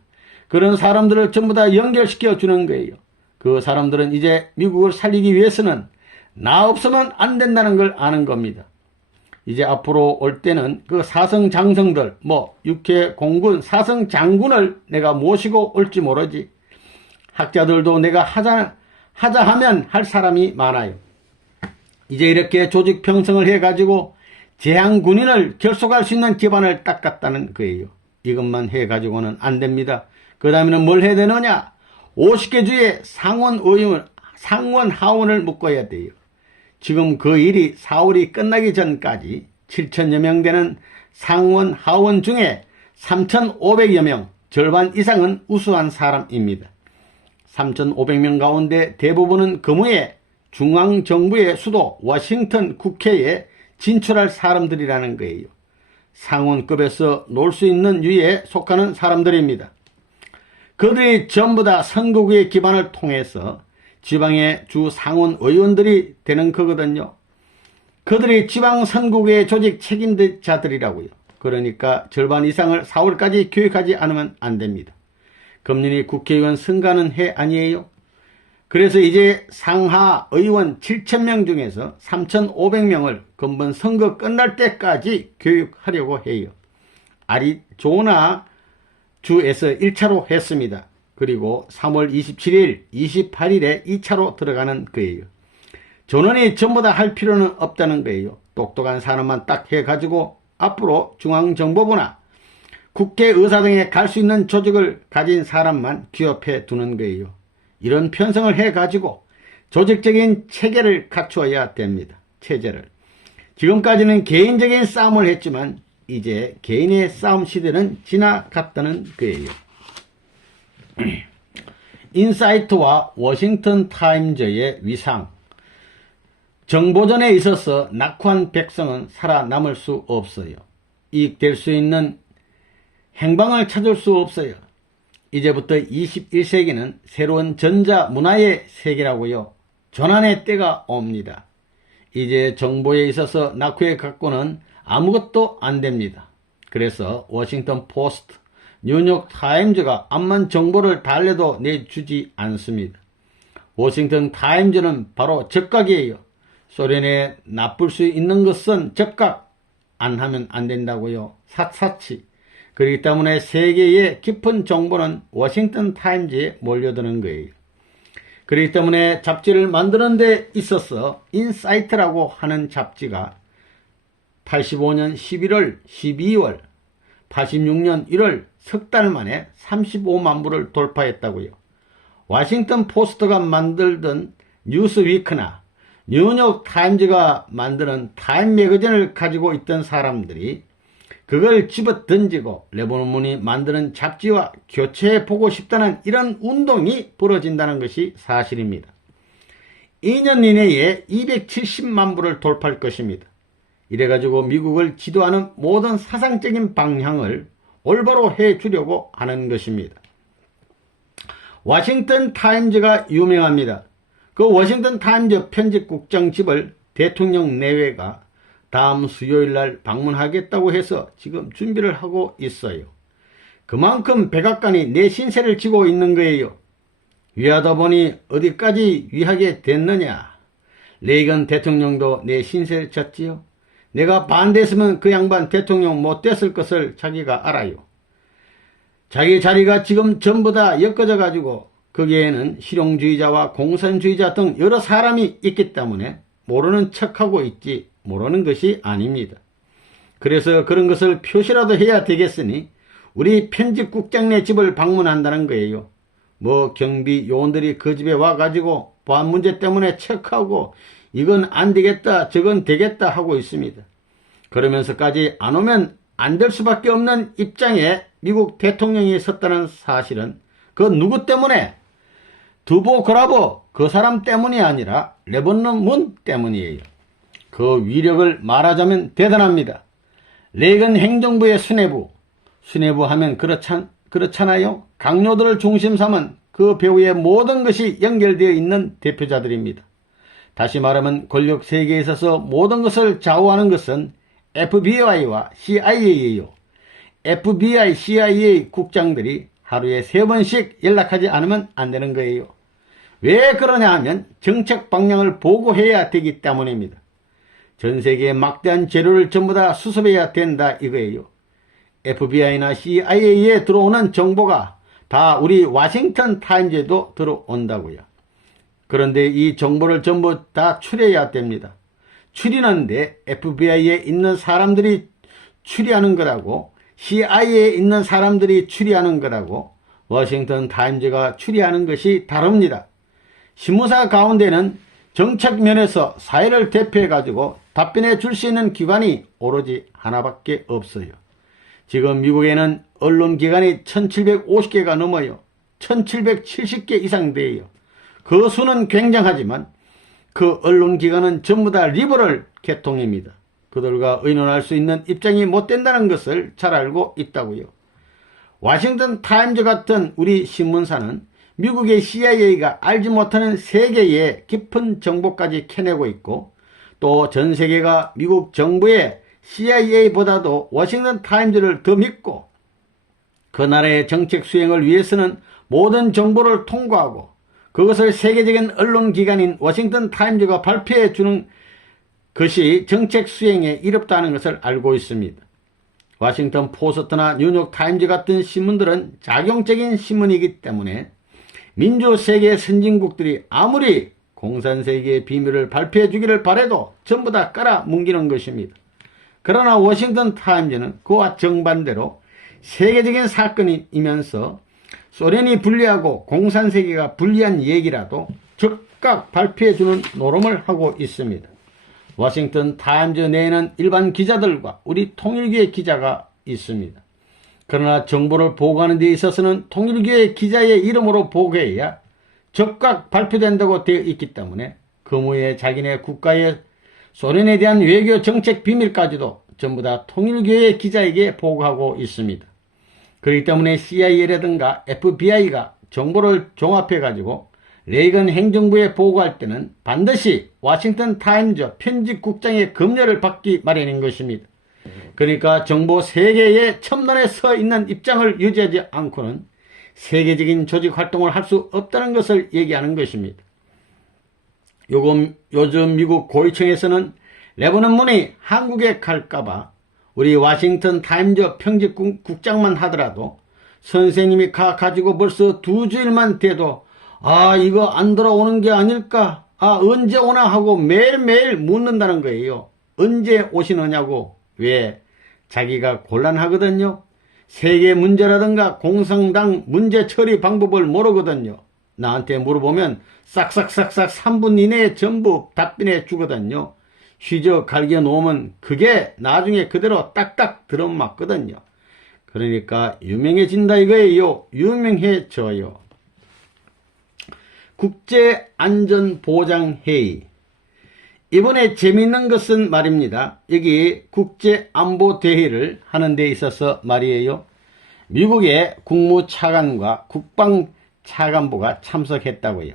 그런 사람들을 전부 다 연결시켜 주는 거예요. 그 사람들은 이제 미국을 살리기 위해서는 나 없으면 안 된다는 걸 아는 겁니다. 이제 앞으로 올 때는 그 사성 장성들, 육해 공군 사성 장군을 내가 모시고 올지 모르지. 학자들도 내가 하자 하면 할 사람이 많아요. 이제 이렇게 조직 편성을 해가지고 제향군인을 결속할 수 있는 기반을 닦았다는 거예요. 이것만 해가지고는 안 됩니다. 그 다음에는 뭘 해야 되느냐? 50개 주의 상원 하원을 묶어야 돼요. 지금 그 일이 4월이 끝나기 전까지 7,000여 명 되는 상원 하원 중에 3,500여 명, 절반 이상은 우수한 사람입니다. 3,500명 가운데 대부분은 금후에 중앙정부의 수도 워싱턴 국회에 진출할 사람들이라는 거예요. 상원급에서 놀 수 있는 유에 속하는 사람들입니다. 그들이 전부 다 선거구의 기반을 통해서 지방의 주 상원 의원들이 되는 거거든요. 그들이 지방 선거구의 조직 책임자들이라고요. 그러니까 절반 이상을 4월까지 교육하지 않으면 안 됩니다. 금년이 국회의원 선거하는 해 아니에요? 그래서 이제 상하 의원 7,000명 중에서 3,500명을 금번 선거 끝날 때까지 교육하려고 해요. 아리조나 주에서 1차로 했습니다. 그리고 3월 27일, 28일에 2차로 들어가는 거예요. 전원이 전부 다 할 필요는 없다는 거예요. 똑똑한 사람만 딱 해가지고 앞으로 중앙정보부나 국회의사 등에 갈 수 있는 조직을 가진 사람만 기업해 두는 거예요. 이런 편성을 해가지고 조직적인 체계를 갖추어야 됩니다. 체제를. 지금까지는 개인적인 싸움을 했지만 이제 개인의 싸움 시대는 지나갔다는 거예요. 인사이트와 워싱턴 타임즈의 위상. 정보전에 있어서 낙후한 백성은 살아남을 수 없어요. 이익될 수 있는 행방을 찾을 수 없어요. 이제부터 21세기는 새로운 전자문화의 세계라고요. 전환의 때가 옵니다. 이제 정보에 있어서 낙후해 갖고는 아무것도 안 됩니다. 그래서 워싱턴 포스트, 뉴욕 타임즈가 암만 정보를 달래도 내주지 않습니다. 워싱턴 타임즈는 바로 적각이에요. 소련에 나쁠 수 있는 것은 적각, 안 하면 안 된다고요. 샅샅이. 그렇기 때문에 세계의 깊은 정보는 워싱턴 타임즈에 몰려드는 거예요. 그렇기 때문에 잡지를 만드는 데 있어서 인사이트라고 하는 잡지가 85년 11월, 12월, 86년 1월 석 달 만에 35만 부를 돌파했다고요. 워싱턴 포스트가 만들던 뉴스위크나 뉴욕 타임즈가 만드는 타임 매거진을 가지고 있던 사람들이 그걸 집어 던지고 레버논문이 만드는 잡지와 교체해보고 싶다는 이런 운동이 벌어진다는 것이 사실입니다. 2년 이내에 270만 부를 돌파할 것입니다. 이래가지고 미국을 지도하는 모든 사상적인 방향을 올바로 해주려고 하는 것입니다. 워싱턴 타임즈가 유명합니다. 그 워싱턴 타임즈 편집국장 집을 대통령 내외가 다음 수요일날 방문하겠다고 해서 지금 준비를 하고 있어요. 그만큼 백악관이 내 신세를 지고 있는 거예요. 위하다 보니 어디까지 위하게 됐느냐. 레이건 대통령도 내 신세를 졌지요. 내가 반대했으면 그 양반 대통령 못 됐을 것을 자기가 알아요. 자기 자리가 지금 전부 다 엮어져 가지고 거기에는 실용주의자와 공산주의자 등 여러 사람이 있기 때문에 모르는 척하고 있지 모르는 것이 아닙니다. 그래서 그런 것을 표시라도 해야 되겠으니 우리 편집국장네 집을 방문한다는 거예요. 뭐 경비 요원들이 그 집에 와가지고 보안 문제 때문에 척하고 이건 안 되겠다 저건 되겠다 하고 있습니다. 그러면서까지 안 오면 안 될 수밖에 없는 입장에 미국 대통령이 섰다는 사실은 그 누구 때문에? 두보 그라보 그 사람 때문이 아니라 레버논문 때문이에요. 그 위력을 말하자면 대단합니다. 레이건 행정부의 수뇌부 하면 그렇잖아요. 강요들을 중심 삼은 그 배후의 모든 것이 연결되어 있는 대표자들입니다. 다시 말하면 권력 세계에 있어서 모든 것을 좌우하는 것은 FBI와 CIA예요. FBI, CIA 국장들이 하루에 3번씩 연락하지 않으면 안 되는 거예요. 왜 그러냐 하면 정책 방향을 보고해야 되기 때문입니다. 전 세계의 막대한 재료를 전부 다 수습해야 된다 이거예요. FBI나 CIA에 들어오는 정보가 다 우리 워싱턴 타임즈에도 들어온다고요. 그런데 이 정보를 전부 다 추려야 됩니다. 추리는데 FBI에 있는 사람들이 추리하는 거라고 CIA에 있는 사람들이 추리하는 거라고 워싱턴 타임즈가 추리하는 것이 다릅니다. 신문사 가운데는 정책 면에서 사회를 대표해 가지고 답변해 줄 수 있는 기관이 오로지 하나밖에 없어요. 지금 미국에는 언론기관이 1750개가 넘어요. 1770개 이상 돼요. 그 수는 굉장하지만 그 언론기관은 전부 다 리버럴 계통입니다. 그들과 의논할 수 있는 입장이 못 된다는 것을 잘 알고 있다고요. 워싱턴 타임즈 같은 우리 신문사는 미국의 CIA가 알지 못하는 세계의 깊은 정보까지 캐내고 있고 또 전 세계가 미국 정부의 CIA보다도 워싱턴 타임즈를 더 믿고 그 나라의 정책 수행을 위해서는 모든 정보를 통과하고 그것을 세계적인 언론기관인 워싱턴 타임즈가 발표해 주는 것이 정책 수행에 이롭다는 것을 알고 있습니다. 워싱턴 포스트나 뉴욕 타임즈 같은 신문들은 작용적인 신문이기 때문에 민주세계 선진국들이 아무리 공산세계의 비밀을 발표해 주기를 바라도 전부 다 깔아뭉기는 것입니다. 그러나 워싱턴 타임즈는 그와 정반대로 세계적인 사건이면서 소련이 불리하고 공산세계가 불리한 얘기라도 즉각 발표해주는 노름을 하고 있습니다. 워싱턴 타임즈 내에는 일반 기자들과 우리 통일교의 기자가 있습니다. 그러나 정보를 보고하는 데 있어서는 통일교의 기자의 이름으로 보고해야 즉각 발표된다고 되어 있기 때문에 그무에 자기네 국가의 소련에 대한 외교 정책 비밀까지도 전부 다 통일교의 기자에게 보고하고 있습니다. 그렇기 때문에 CIA라든가 FBI가 정보를 종합해가지고 레이건 행정부에 보고할 때는 반드시 워싱턴 타임즈 편집국장의 검열을 받기 마련인 것입니다. 그러니까 정보 세계의 첨단에 서 있는 입장을 유지하지 않고는 세계적인 조직 활동을 할 수 없다는 것을 얘기하는 것입니다. 요즘 미국 고위층에서는 레버넌 문이 한국에 갈까봐 우리 워싱턴 타임즈 평직 국장만 하더라도 선생님이 가지고 벌써 2주일만 돼도 이거 안 돌아오는 게 아닐까? 언제 오나 하고 매일매일 묻는다는 거예요. 언제 오시느냐고. 왜? 자기가 곤란하거든요. 세계 문제라든가 공산당 문제 처리 방법을 모르거든요. 나한테 물어보면 싹싹싹싹 3분 이내에 전부 답변해 주거든요. 휘저 갈겨 놓으면 그게 나중에 그대로 딱딱 들어맞거든요. 그러니까 유명해진다 이거예요. 유명해져요. 국제안전보장회의. 이번에 재미있는 것은 말입니다. 여기 국제안보대회를 하는 데 있어서 말이에요. 미국의 국무차관과 국방차관보가 참석했다고요.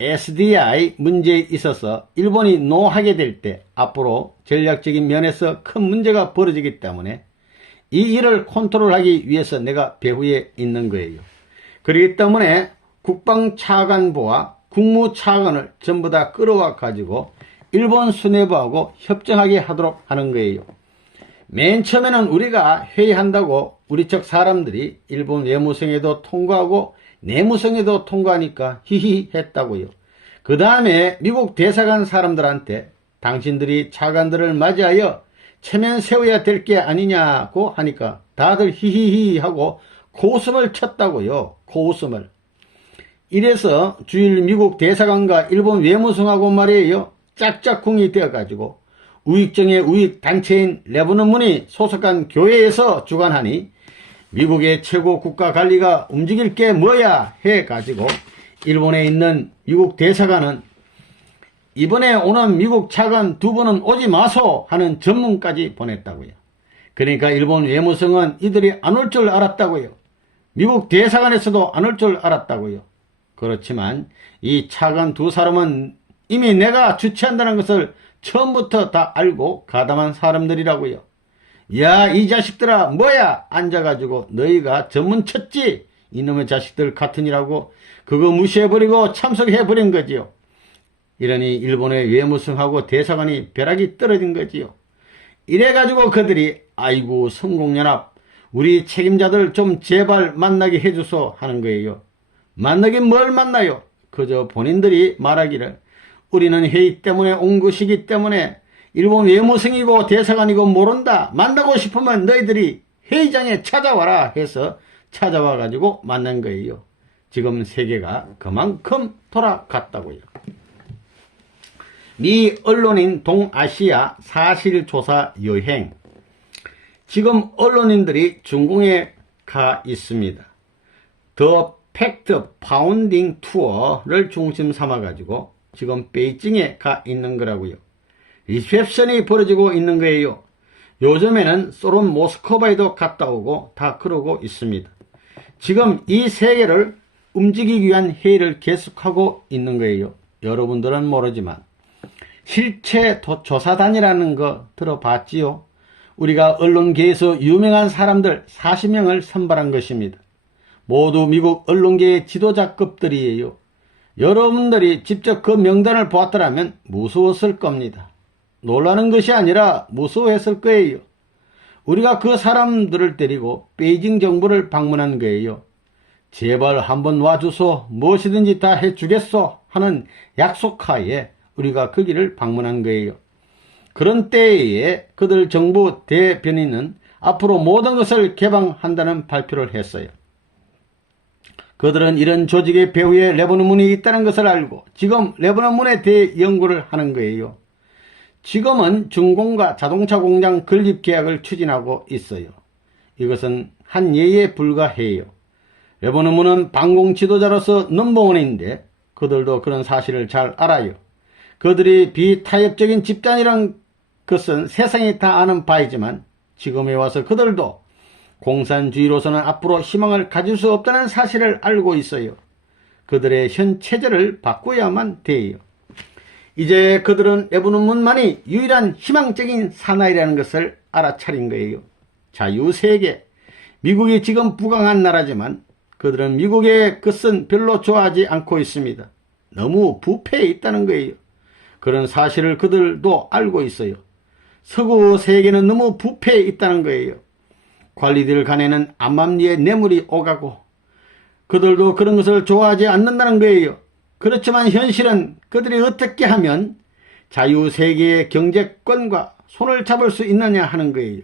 SDI 문제에 있어서 일본이 노하게 될 때 앞으로 전략적인 면에서 큰 문제가 벌어지기 때문에 이 일을 컨트롤하기 위해서 내가 배후에 있는 거예요. 그렇기 때문에 국방차관보와 국무차관을 전부 다 끌어와 가지고 일본 수뇌부하고 협정하게 하도록 하는 거예요. 맨 처음에는 우리가 회의한다고 우리 쪽 사람들이 일본 외무성에도 통과하고 내무성에도 통과하니까 히히 했다고요. 그 다음에 미국 대사관 사람들한테 당신들이 차관들을 맞이하여 체면 세워야 될 게 아니냐고 하니까 다들 히히히 하고 코웃음을 쳤다고요. 코웃음을. 이래서 주일 미국 대사관과 일본 외무성하고 말이에요. 짝짝꿍이 되어가지고 우익정의 우익 단체인 레버넌 문이 소속한 교회에서 주관하니 미국의 최고 국가관리가 움직일 게 뭐야 해가지고 일본에 있는 미국 대사관은 이번에 오는 미국 차관 2분은 오지 마소 하는 전문까지 보냈다고요. 그러니까 일본 외무성은 이들이 안 올 줄 알았다고요. 미국 대사관에서도 안 올 줄 알았다고요. 그렇지만 이 차관 2 사람은 이미 내가 주최한다는 것을 처음부터 다 알고 가담한 사람들이라고요. 야, 이 자식들아, 뭐야? 앉아가지고 너희가 전문 쳤지? 이놈의 자식들 같으니라고 그거 무시해버리고 참석해버린 거지요. 이러니 일본의 외무성하고 대사관이 벼락이 떨어진 거지요. 이래가지고 그들이 아이고 성공연합 우리 책임자들 좀 제발 만나게 해주소 하는 거예요. 만나긴 뭘 만나요? 그저 본인들이 말하기를 우리는 회의 때문에 온 것이기 때문에 일본 외무성이고 대사관이고 모른다. 만나고 싶으면 너희들이 회의장에 찾아와라 해서 찾아와 가지고 만난 거예요. 지금 세계가 그만큼 돌아갔다고요. 미 언론인 동아시아 사실조사 여행. 지금 언론인들이 중공에 가 있습니다. 더 팩트 파운딩 투어를 중심 삼아 가지고 지금 베이징에 가 있는 거라고요. 리셉션이 벌어지고 있는 거예요. 요즘에는 소련 모스크바에도 갔다 오고 다 그러고 있습니다. 지금 이 세계를 움직이기 위한 회의를 계속하고 있는 거예요. 여러분들은 모르지만 실체 조사단이라는 거 들어봤지요? 우리가 언론계에서 유명한 사람들 40명을 선발한 것입니다. 모두 미국 언론계의 지도자급들이에요. 여러분들이 직접 그 명단을 보았더라면 무서웠을 겁니다. 놀라는 것이 아니라 무서워했을 거예요. 우리가 그 사람들을 데리고 베이징 정부를 방문한 거예요. 제발 한번 와줘서 무엇이든지 다 해주겠소 하는 약속하에 우리가 거기를 방문한 거예요. 그런 때에 그들 정부 대변인은 앞으로 모든 것을 개방한다는 발표를 했어요. 그들은 이런 조직의 배후에 레버넌 문이 있다는 것을 알고 지금 레버넌 문에 대해 연구를 하는 거예요. 지금은 중공과 자동차 공장 건립 계약을 추진하고 있어요. 이것은 한 예에 불과해요. 레버넌 문은 방공 지도자로서 넘버원인데 그들도 그런 사실을 잘 알아요. 그들이 비타협적인 집단이란 것은 세상이 다 아는 바이지만 지금에 와서 그들도 공산주의로서는 앞으로 희망을 가질 수 없다는 사실을 알고 있어요. 그들의 현 체제를 바꿔야만 돼요. 이제 그들은 레바논 문만이 유일한 희망적인 사나이라는 것을 알아차린 거예요. 자유세계, 미국이 지금 부강한 나라지만 그들은 미국의 것은 별로 좋아하지 않고 있습니다. 너무 부패해 있다는 거예요. 그런 사실을 그들도 알고 있어요. 서구 세계는 너무 부패해 있다는 거예요. 관리들 간에는 암암리에 뇌물이 오가고 그들도 그런 것을 좋아하지 않는다는 거예요. 그렇지만 현실은 그들이 어떻게 하면 자유세계의 경제권과 손을 잡을 수 있느냐 하는 거예요.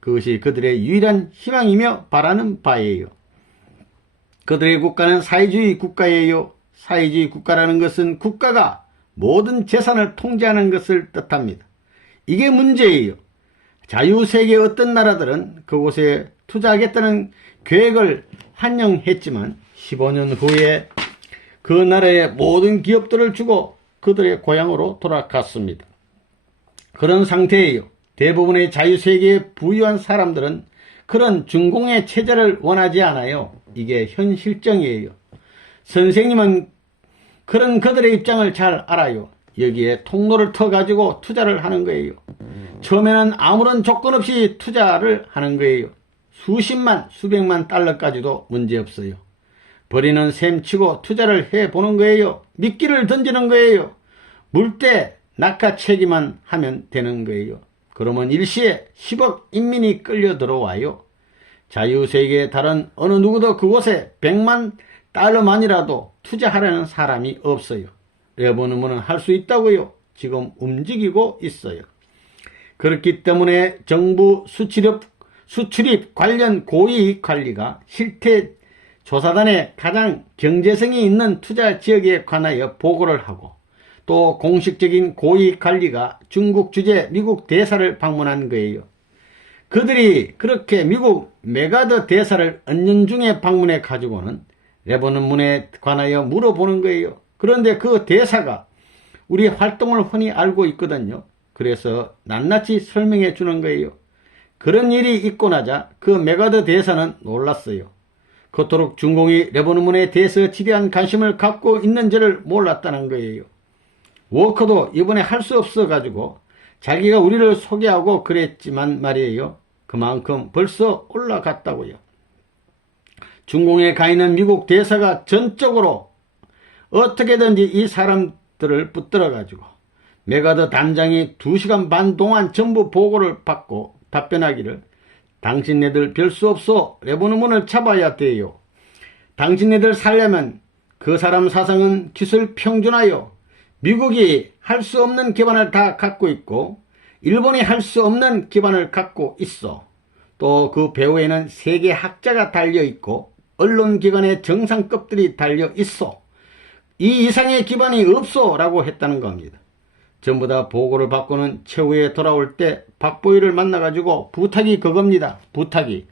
그것이 그들의 유일한 희망이며 바라는 바예요. 그들의 국가는 사회주의 국가예요. 사회주의 국가라는 것은 국가가 모든 재산을 통제하는 것을 뜻합니다. 이게 문제예요. 자유세계의 어떤 나라들은 그곳에 투자하겠다는 계획을 환영했지만 15년 후에 그 나라의 모든 기업들을 주고 그들의 고향으로 돌아갔습니다. 그런 상태예요. 대부분의 자유세계에 부유한 사람들은 그런 중공의 체제를 원하지 않아요. 이게 현실정이에요. 선생님은 그런 그들의 입장을 잘 알아요. 여기에 통로를 터가지고 투자를 하는 거예요. 처음에는 아무런 조건 없이 투자를 하는 거예요. 수십만, 수백만 달러까지도 문제없어요. 버리는 셈치고 투자를 해보는 거예요. 미끼를 던지는 거예요. 물때 낚아채기만 하면 되는 거예요. 그러면 일시에 10억 인민이 끌려 들어와요. 자유세계의 다른 어느 누구도 그곳에 100만 달러만이라도 투자하려는 사람이 없어요. 레바논은 할 수 있다고요. 지금 움직이고 있어요. 그렇기 때문에 정부 수출입 관련 고위익 관리가 실태 조사단에 가장 경제성이 있는 투자 지역에 관하여 보고를 하고 또 공식적인 고위 관리가 중국 주재 미국 대사를 방문한 거예요. 그들이 그렇게 미국 메가더 대사를 은연중에 방문해 가지고는 레바논 문에 관하여 물어보는 거예요. 그런데 그 대사가 우리 활동을 훤히 알고 있거든요. 그래서 낱낱이 설명해 주는 거예요. 그런 일이 있고 나자 그 메가더 대사는 놀랐어요. 그토록 중공이 레바논 문에 대해서 지대한 관심을 갖고 있는 줄을 몰랐다는 거예요. 워커도 이번에 할 수 없어 가지고 자기가 우리를 소개하고 그랬지만 말이에요. 그만큼 벌써 올라갔다고요. 중공에 가 있는 미국 대사가 전적으로 어떻게든지 이 사람들을 붙들어 가지고 메가더 단장이 2시간 반 동안 전부 보고를 받고 답변하기를 당신네들 별 수 없어. 레바논 문을 잡아야 돼요. 당신네들 살려면 그 사람 사상은 기술 평준화요. 미국이 할 수 없는 기반을 다 갖고 있고 일본이 할 수 없는 기반을 갖고 있어. 또 그 배후에는 세계 학자가 달려있고 언론기관의 정상급들이 달려있어. 이 이상의 기반이 없어 라고 했다는 겁니다. 전부 다 보고를 받고는 최후에 돌아올 때 박보일을 만나가지고 부탁이 그겁니다. 부탁이.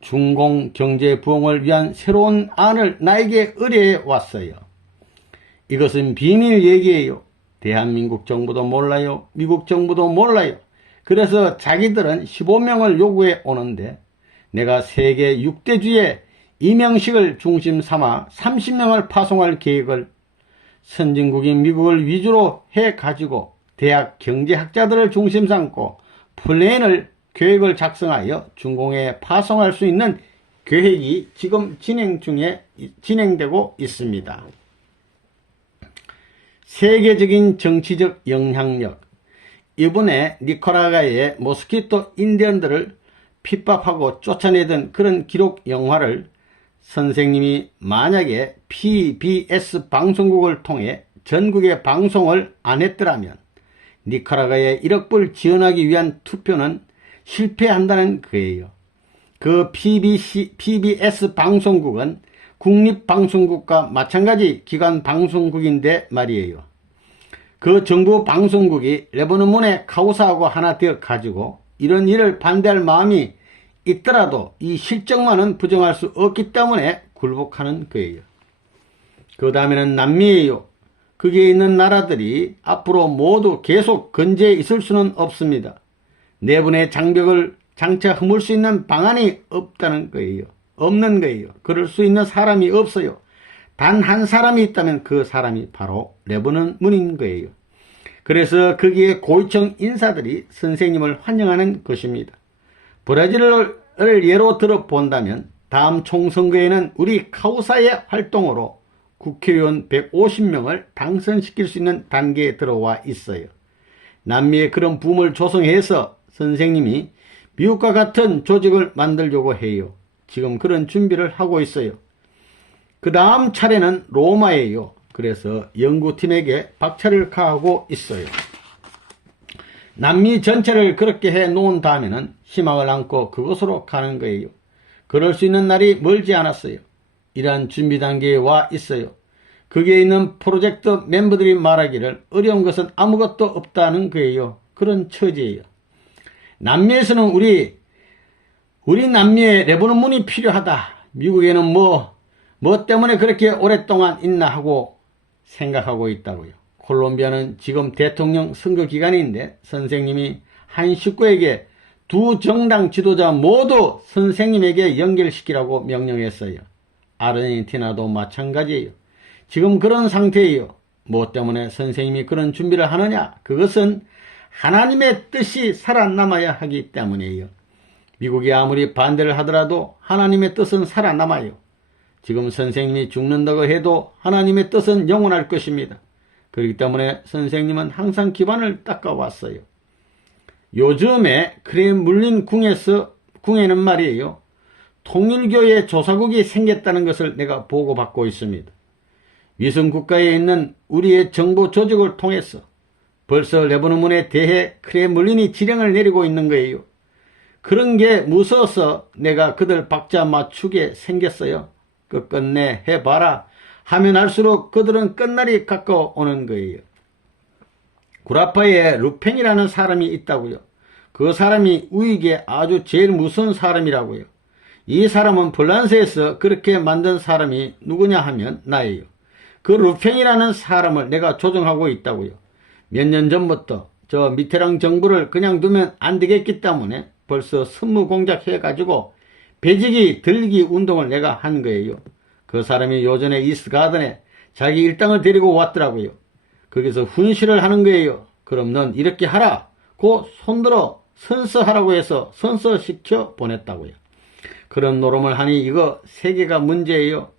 중공 경제 부흥을 위한 새로운 안을 나에게 의뢰해 왔어요. 이것은 비밀 얘기예요. 대한민국 정부도 몰라요. 미국 정부도 몰라요. 그래서 자기들은 15명을 요구해 오는데 내가 세계 6대주의 이명식을 중심 삼아 30명을 파송할 계획을 선진국인 미국을 위주로 해가지고 대학 경제학자들을 중심 삼고 플랜을 계획을 작성하여 중공에 파송할 수 있는 계획이 지금 진행되고 있습니다. 세계적인 정치적 영향력. 이번에 니카라과의 모스키토 인디언들을 핍박하고 쫓아내던 그런 기록 영화를 선생님이 만약에 PBS 방송국을 통해 전국에 방송을 안 했더라면 니카라과에 1억 불 지원하기 위한 투표는 실패한다는 거예요. 그 PBS 방송국은 국립방송국과 마찬가지 기관 방송국인데 말이에요. 그 정부 방송국이 레바논 문에 카우사하고 하나 되어 가지고 이런 일을 반대할 마음이 있더라도 이 실정만은 부정할 수 없기 때문에 굴복하는 거예요. 그 다음에는 남미예요. 거기에 있는 나라들이 앞으로 모두 계속 건재해 있을 수는 없습니다. 내분의 장벽을 장차 허물 수 있는 방안이 없다는 거예요. 없는 거예요. 그럴 수 있는 사람이 없어요. 단 한 사람이 있다면 그 사람이 바로 레바논 문인 거예요. 그래서 거기에 고위층 인사들이 선생님을 환영하는 것입니다. 브라질을 예로 들어 본다면 다음 총선거에는 우리 카우사의 활동으로 국회의원 150명을 당선시킬 수 있는 단계에 들어와 있어요. 남미에 그런 붐을 조성해서 선생님이 미국과 같은 조직을 만들려고 해요. 지금 그런 준비를 하고 있어요. 그 다음 차례는 로마예요. 그래서 연구팀에게 박차를 가하고 있어요. 남미 전체를 그렇게 해 놓은 다음에는 희망을 안고 그곳으로 가는 거예요. 그럴 수 있는 날이 멀지 않았어요. 이러한 준비 단계에 와 있어요. 거기에 있는 프로젝트 멤버들이 말하기를 어려운 것은 아무것도 없다는 거예요. 그런 처지예요. 남미에서는 우리 남미에 레버논문이 필요하다. 미국에는 뭐 때문에 그렇게 오랫동안 있나 하고 생각하고 있다고요. 콜롬비아는 지금 대통령 선거 기간인데 선생님이 한 식구에게 두 정당 지도자 모두 선생님에게 연결시키라고 명령했어요. 아르헨티나도 마찬가지예요. 지금 그런 상태예요. 뭐 때문에 선생님이 그런 준비를 하느냐? 그것은 하나님의 뜻이 살아남아야 하기 때문이에요. 미국이 아무리 반대를 하더라도 하나님의 뜻은 살아남아요. 지금 선생님이 죽는다고 해도 하나님의 뜻은 영원할 것입니다. 그렇기 때문에 선생님은 항상 기반을 닦아왔어요. 요즘에 크렘물린 궁에는 말이에요. 통일교의 조사국이 생겼다는 것을 내가 보고받고 있습니다. 위성국가에 있는 우리의 정보 조직을 통해서 벌써 레버논문에 대해 크렘물린이 지령을 내리고 있는 거예요. 그런 게 무서워서 내가 그들 박자 맞추게 생겼어요. 끝끝내 해봐라 하면 할수록 그들은 끝날이 가까워오는 거예요. 구라파에 루팽이라는 사람이 있다고요. 그 사람이 우익에 아주 제일 무서운 사람이라고요. 이 사람은 프랑스에서 그렇게 만든 사람이 누구냐 하면 나예요. 그 루팽이라는 사람을 내가 조정하고 있다고요. 몇 년 전부터 저 미테랑 정부를 그냥 두면 안 되겠기 때문에 벌써 선무공작 해가지고 배지기 들기 운동을 내가 한 거예요. 그 사람이 요전에 이스트가든에 자기 일당을 데리고 왔더라고요. 거기서 훈시를 하는 거예요. 그럼 넌 이렇게 하라. 고 손들어 선서하라고 해서 선서시켜 보냈다고요. 그런 노름을 하니 이거 세계가 문제예요.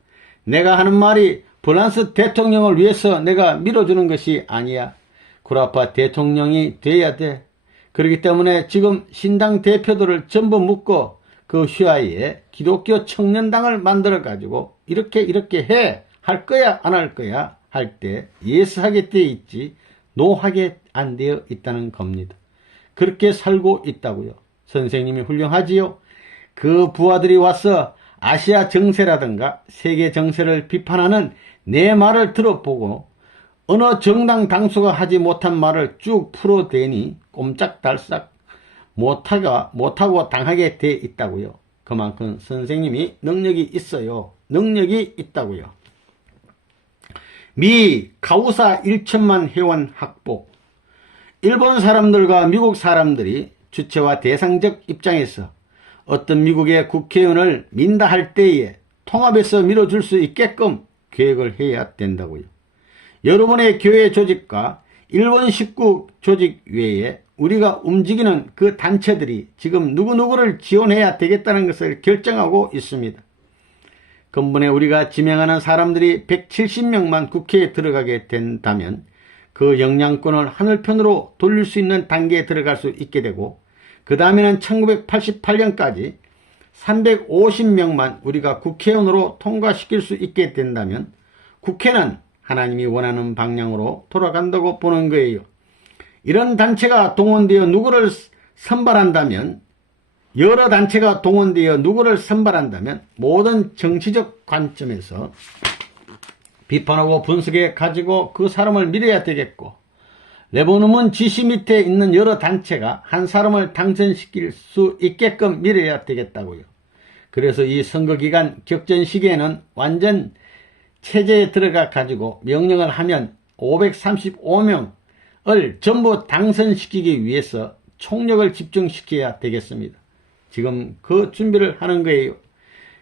내가 하는 말이 프랑스 대통령을 위해서 내가 밀어주는 것이 아니야. 구라파 대통령이 돼야 돼. 그렇기 때문에 지금 신당 대표들을 전부 묶고 그 휘하에 기독교 청년당을 만들어가지고 이렇게 해. 할 거야 안 할 거야 할 때 예스 하게 돼 있지 노 하게 안 되어 있다는 겁니다. 그렇게 살고 있다고요. 선생님이 훌륭하지요. 그 부하들이 와서 아시아 정세라든가 세계 정세를 비판하는 내 말을 들어보고 어느 정당 당수가 하지 못한 말을 쭉 풀어대니 꼼짝달싹 못하고 당하게 돼 있다고요. 그만큼 선생님이 능력이 있어요. 능력이 있다고요. 미 카우사 1천만 회원 확보. 일본 사람들과 미국 사람들이 주체와 대상적 입장에서 어떤 미국의 국회의원을 민다 할 때에 통합해서 밀어줄 수 있게끔 계획을 해야 된다고요. 여러분의 교회 조직과 일본 식구 조직 외에 우리가 움직이는 그 단체들이 지금 누구누구를 지원해야 되겠다는 것을 결정하고 있습니다. 근본에 우리가 지명하는 사람들이 170명만 국회에 들어가게 된다면 그 영향권을 하늘편으로 돌릴 수 있는 단계에 들어갈 수 있게 되고 그 다음에는 1988년까지 350명만 우리가 국회의원으로 통과시킬 수 있게 된다면 국회는 하나님이 원하는 방향으로 돌아간다고 보는 거예요. 이런 단체가 동원되어 누구를 선발한다면 여러 단체가 동원되어 누구를 선발한다면 모든 정치적 관점에서 비판하고 분석해 가지고 그 사람을 밀어야 되겠고 레버논문 지시 밑에 있는 여러 단체가 한 사람을 당선시킬 수 있게끔 밀어야 되겠다고요. 그래서 이 선거기간 격전 시기에는 완전 체제에 들어가 가지고 명령을 하면 535명을 전부 당선시키기 위해서 총력을 집중시켜야 되겠습니다. 지금 그 준비를 하는 거예요.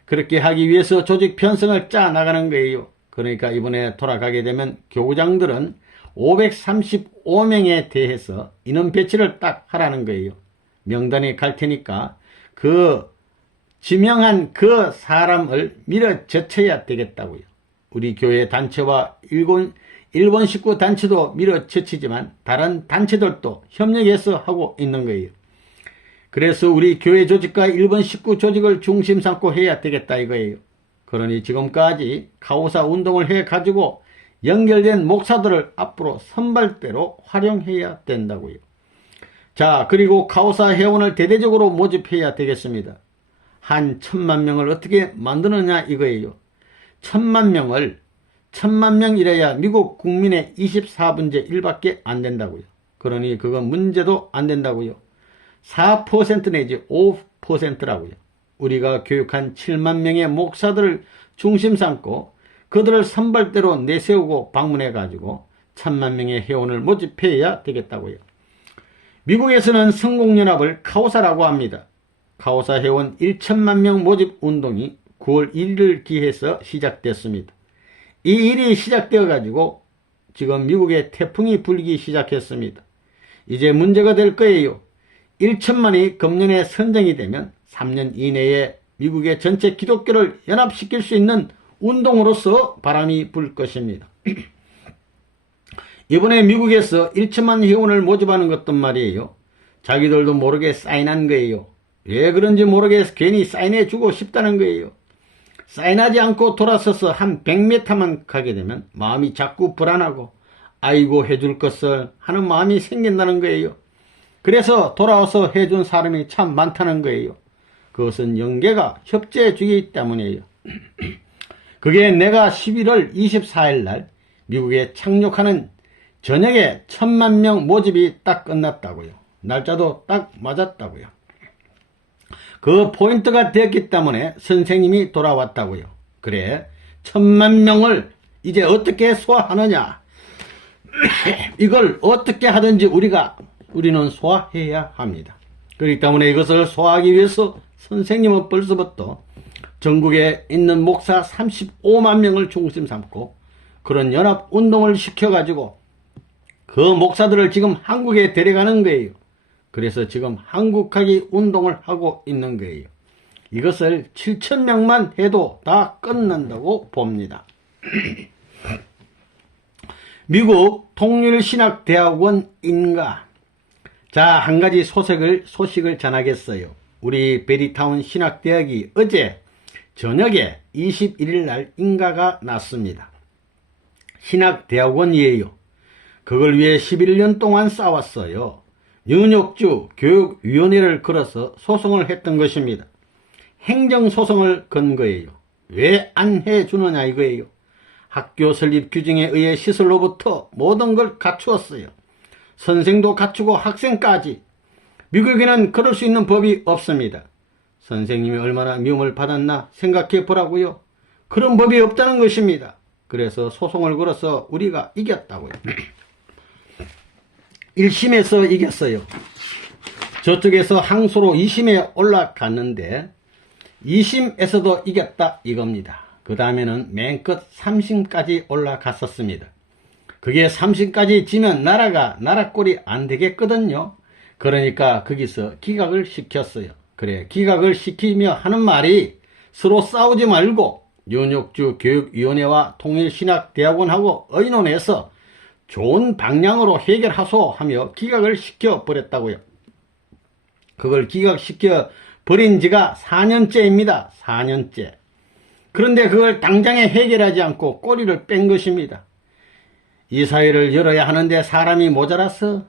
그렇게 하기 위해서 조직 편성을 짜 나가는 거예요. 그러니까 이번에 돌아가게 되면 교구장들은 535명에 대해서 인원 배치를 딱 하라는 거예요. 명단에 갈 테니까 그 지명한 그 사람을 밀어젖혀야 되겠다고요. 우리 교회 단체와 일본 식구 단체도 밀어젖히지만 다른 단체들도 협력해서 하고 있는 거예요. 그래서 우리 교회 조직과 일본 식구 조직을 중심 삼고 해야 되겠다 이거예요. 그러니 지금까지 카오사 운동을 해가지고 연결된 목사들을 앞으로 선발대로 활용해야 된다고요. 자, 그리고 카오사 회원을 대대적으로 모집해야 되겠습니다. 한 1000만 명을 어떻게 만드느냐 이거예요. 1000만 명이래야 미국 국민의 24분의 1밖에 안 된다고요. 그러니 그건 문제도 안 된다고요. 4% 내지 5%라고요. 우리가 교육한 7만 명의 목사들을 중심 삼고 그들을 선발대로 내세우고 방문해 가지고 1000만 명의 회원을 모집해야 되겠다고요. 미국에서는 성공연합을 카오사라고 합니다. 카오사 회원 1000만 명 모집 운동이 9월 1일을 기해서 시작됐습니다. 이 일이 시작되어 가지고 지금 미국에 태풍이 불기 시작했습니다. 이제 문제가 될 거예요. 1000만이 금년에 선정이 되면 3년 이내에 미국의 전체 기독교를 연합시킬 수 있는 운동으로서 바람이 불 것입니다. 이번에 미국에서 1천만 회원을 모집하는 것도 말이에요. 자기들도 모르게 사인한 거예요. 왜 그런지 모르게 괜히 사인해주고 싶다는 거예요. 사인하지 않고 돌아서서 한 100m만 가게 되면 마음이 자꾸 불안하고 아이고 해줄 것을 하는 마음이 생긴다는 거예요. 그래서 돌아와서 해준 사람이 참 많다는 거예요. 그것은 영계가 협조해주기 때문이에요. 그게 내가 11월 24일 날 미국에 착륙하는 저녁에 1000만 명 모집이 딱 끝났다고요. 날짜도 딱 맞았다고요. 그 포인트가 됐기 때문에 선생님이 돌아왔다고요. 그래, 1000만 명을 이제 어떻게 소화하느냐. 이걸 어떻게 하든지 우리는 소화해야 합니다. 그렇기 때문에 이것을 소화하기 위해서 선생님은 벌써부터 전국에 있는 목사 35만 명을 중심 삼고 그런 연합운동을 시켜가지고 그 목사들을 지금 한국에 데려가는 거예요. 그래서 지금 한국하기 운동을 하고 있는 거예요. 이것을 7000명만 해도 다 끝난다고 봅니다. 미국 통일신학대학원 인가. 자, 한 가지 소식을 전하겠어요. 우리 베리타운 신학대학이 어제 저녁에 21일 날 인가가 났습니다. 신학대학원이에요. 그걸 위해 11년 동안 싸웠어요. 뉴욕주 교육위원회를 걸어서 소송을 했던 것입니다. 행정소송을 건 거예요. 왜 안 해주느냐 이거예요. 학교 설립 규정에 의해 시설로부터 모든 걸 갖추었어요. 선생도 갖추고 학생까지. 미국에는 그럴 수 있는 법이 없습니다. 선생님이 얼마나 미움을 받았나 생각해 보라고요. 그런 법이 없다는 것입니다. 그래서 소송을 걸어서 우리가 이겼다고요. 1심에서 이겼어요. 저쪽에서 항소로 2심에 올라갔는데 2심에서도 이겼다 이겁니다. 그 다음에는 맨 끝 3심까지 올라갔었습니다. 그게 3심까지 지면 나라 꼴이 안 되겠거든요. 그러니까 거기서 기각을 시켰어요. 그래, 기각을 시키며 하는 말이 서로 싸우지 말고 뉴욕주 교육위원회와 통일신학대학원하고 의논해서 좋은 방향으로 해결하소 하며 기각을 시켜버렸다고요. 그걸 기각시켜 버린 지가 4년째입니다. 4년째. 그런데 그걸 당장에 해결하지 않고 꼬리를 뺀 것입니다. 이 사회를 열어야 하는데 사람이 모자라서,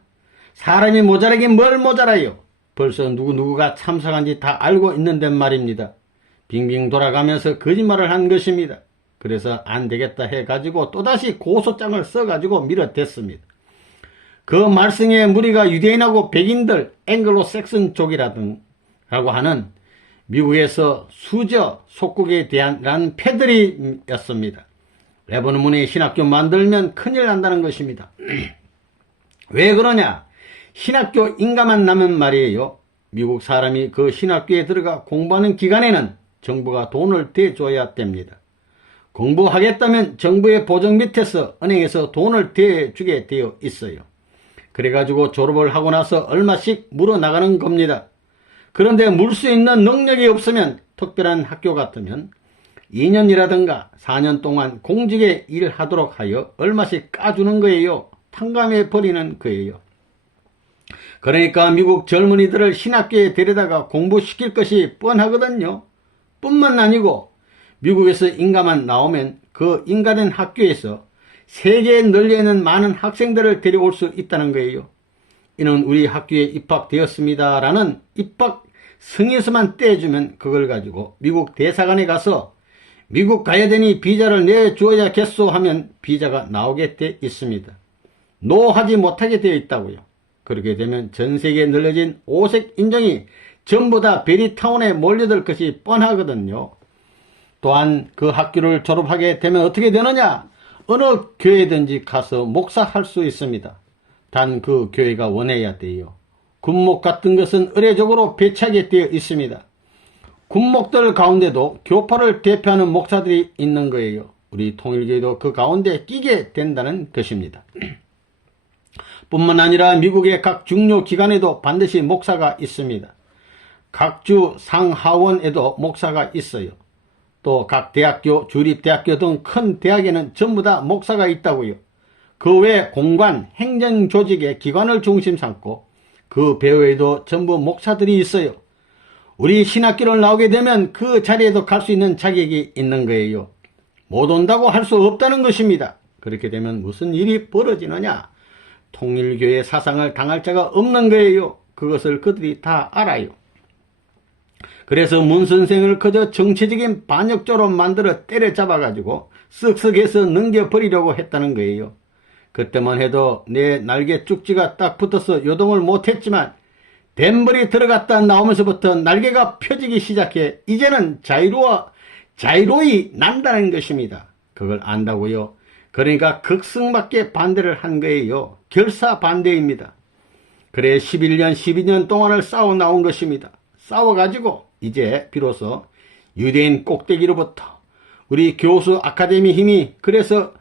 사람이 모자라긴 뭘 모자라요. 벌써 누구가 참석한지 다 알고 있는데 말입니다. 빙빙 돌아가면서 거짓말을 한 것입니다. 그래서 안 되겠다 해가지고 또다시 고소장을 써가지고 밀어댔습니다. 그 말썽의 무리가 유대인하고 백인들, 앵글로색슨족이라고 하는 미국에서 수저 속국에 대한 패들이었습니다. 레버논문의 신학교 만들면 큰일 난다는 것입니다. 왜 그러냐? 신학교 인가만 나면 말이에요. 미국 사람이 그 신학교에 들어가 공부하는 기간에는 정부가 돈을 대줘야 됩니다. 공부하겠다면 정부의 보증 밑에서 은행에서 돈을 대주게 되어 있어요. 그래가지고 졸업을 하고 나서 얼마씩 물어나가는 겁니다. 그런데 물 수 있는 능력이 없으면 특별한 학교 같으면 2년이라든가 4년 동안 공직에 일하도록 하여 얼마씩 까주는 거예요. 탕감해 버리는 거예요. 그러니까 미국 젊은이들을 신학교에 데려다가 공부시킬 것이 뻔하거든요. 뿐만 아니고 미국에서 인가만 나오면 그 인가된 학교에서 세계에 널려있는 많은 학생들을 데려올 수 있다는 거예요. 이는 우리 학교에 입학되었습니다 라는 입학 승인서만 떼주면 그걸 가지고 미국 대사관에 가서 미국 가야 되니 비자를 내주어야겠소 하면 비자가 나오게 돼 있습니다. 노하지 못하게 되어 있다고요. 그렇게 되면 전 세계에 늘려진 오색 인종이 전부 다 베리타운에 몰려들 것이 뻔하거든요. 또한 그 학교를 졸업하게 되면 어떻게 되느냐? 어느 교회든지 가서 목사할 수 있습니다. 단 그 교회가 원해야 돼요. 군목 같은 것은 의례적으로 배치하게 되어 있습니다. 군목들 가운데도 교파를 대표하는 목사들이 있는 거예요. 우리 통일교회도 그 가운데 끼게 된다는 것입니다. 뿐만 아니라 미국의 각 중요 기관에도 반드시 목사가 있습니다. 각 주 상하원에도 목사가 있어요. 또 각 대학교, 주립대학교 등 큰 대학에는 전부 다 목사가 있다고요. 그 외 공관, 행정조직의 기관을 중심 삼고 그 배후에도 전부 목사들이 있어요. 우리 신학교를 나오게 되면 그 자리에도 갈 수 있는 자격이 있는 거예요. 못 온다고 할 수 없다는 것입니다. 그렇게 되면 무슨 일이 벌어지느냐? 통일교의 사상을 당할 자가 없는 거예요. 그것을 그들이 다 알아요. 그래서 문 선생을 그저 정치적인 반역조로 만들어 때려잡아가지고 쓱쓱해서 넘겨버리려고 했다는 거예요. 그때만 해도 내 날개 쭉지가 딱 붙어서 요동을 못했지만 덴벌이 들어갔다 나오면서부터 날개가 펴지기 시작해 이제는 자유로이 난다는 것입니다. 그걸 안다고요. 그러니까 극성맞게 반대를 한 거예요. 결사반대입니다. 그래 11년 12년 동안을 싸워 나온 것입니다. 싸워가지고 이제 비로소 유대인 꼭대기로부터 우리 교수 아카데미 힘이 그래서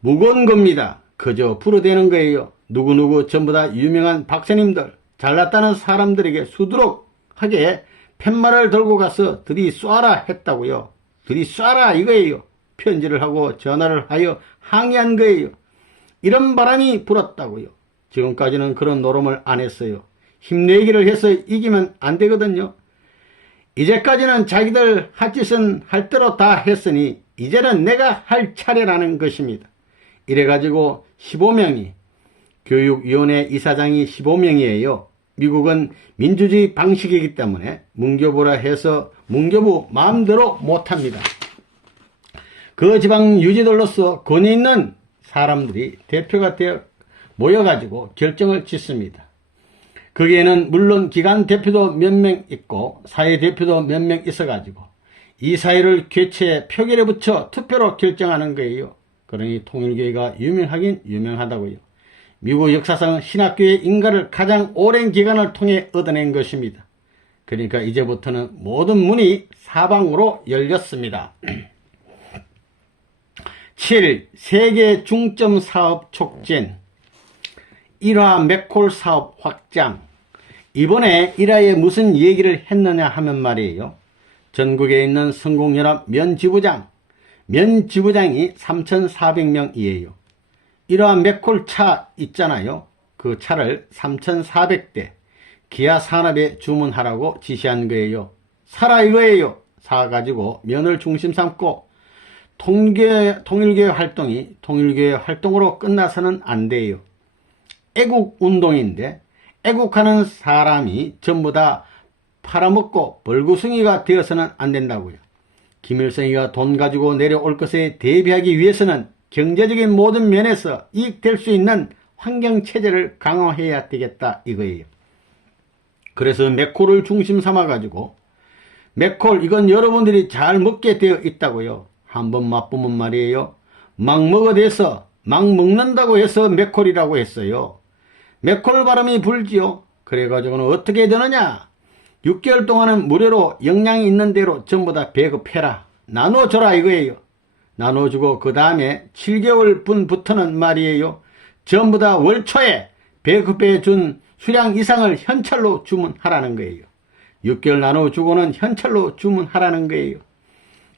무거운 겁니다. 그저 불어대는 거예요. 누구누구 전부 다 유명한 박사님들 잘났다는 사람들에게 수두룩하게 팻말을 들고 가서 들이쏴라 했다고요. 들이쏴라 이거예요. 편지를 하고 전화를 하여 항의한 거예요. 이런 바람이 불었다고요. 지금까지는 그런 노름을 안 했어요. 힘내기를 해서 이기면 안 되거든요. 이제까지는 자기들 할 짓은 할 대로 다 했으니 이제는 내가 할 차례라는 것입니다. 이래가지고 15명이 교육위원회 이사장이 15명이에요. 미국은 민주주의 방식이기 때문에 문교부라 해서 문교부 마음대로 못합니다. 그 지방 유지들로서 권위 있는 사람들이 대표가 되어 모여가지고 결정을 짓습니다. 거기에는 물론 기관 대표도 몇 명 있고 사회 대표도 몇 명 있어가지고 이 사회를 개최 표결에 붙여 투표로 결정하는 거예요. 그러니 통일교회가 유명하긴 유명하다고요. 미국 역사상 신학교의 인가를 가장 오랜 기간을 통해 얻어낸 것입니다. 그러니까 이제부터는 모든 문이 사방으로 열렸습니다. 7. 세계 중점 사업 촉진 1화 맥콜 사업 확장. 이번에 1화에 무슨 얘기를 했느냐 하면 말이에요. 전국에 있는 성공연합 면지부장이 3,400명이에요. 1화 맥콜 차 있잖아요. 그 차를 3,400대 기아 산업에 주문하라고 지시한 거예요. 사라 이거예요. 사가지고 면을 중심 삼고 통일교회 활동이 통일교회 활동으로 끝나서는 안 돼요. 애국운동인데 애국하는 사람이 전부 다 팔아먹고 벌구숭이가 되어서는 안 된다고요. 김일성이가 돈 가지고 내려올 것에 대비하기 위해서는 경제적인 모든 면에서 이익될 수 있는 환경체제를 강화해야 되겠다 이거예요. 그래서 맥콜을 중심 삼아가지고 맥콜 이건 여러분들이 잘 먹게 되어 있다고요. 한번 맛보면 말이에요. 막 먹어대서 막 먹는다고 해서 맥콜이라고 했어요. 맥콜 바람이 불지요. 그래가지고는 어떻게 되느냐. 6개월 동안은 무료로 영양이 있는 대로 전부 다 배급해라. 나눠줘라 이거예요. 나눠주고 그 다음에 7개월 분부터는 말이에요. 전부 다 월초에 배급해 준 수량 이상을 현찰로 주문하라는 거예요. 6개월 나눠주고는 현찰로 주문하라는 거예요.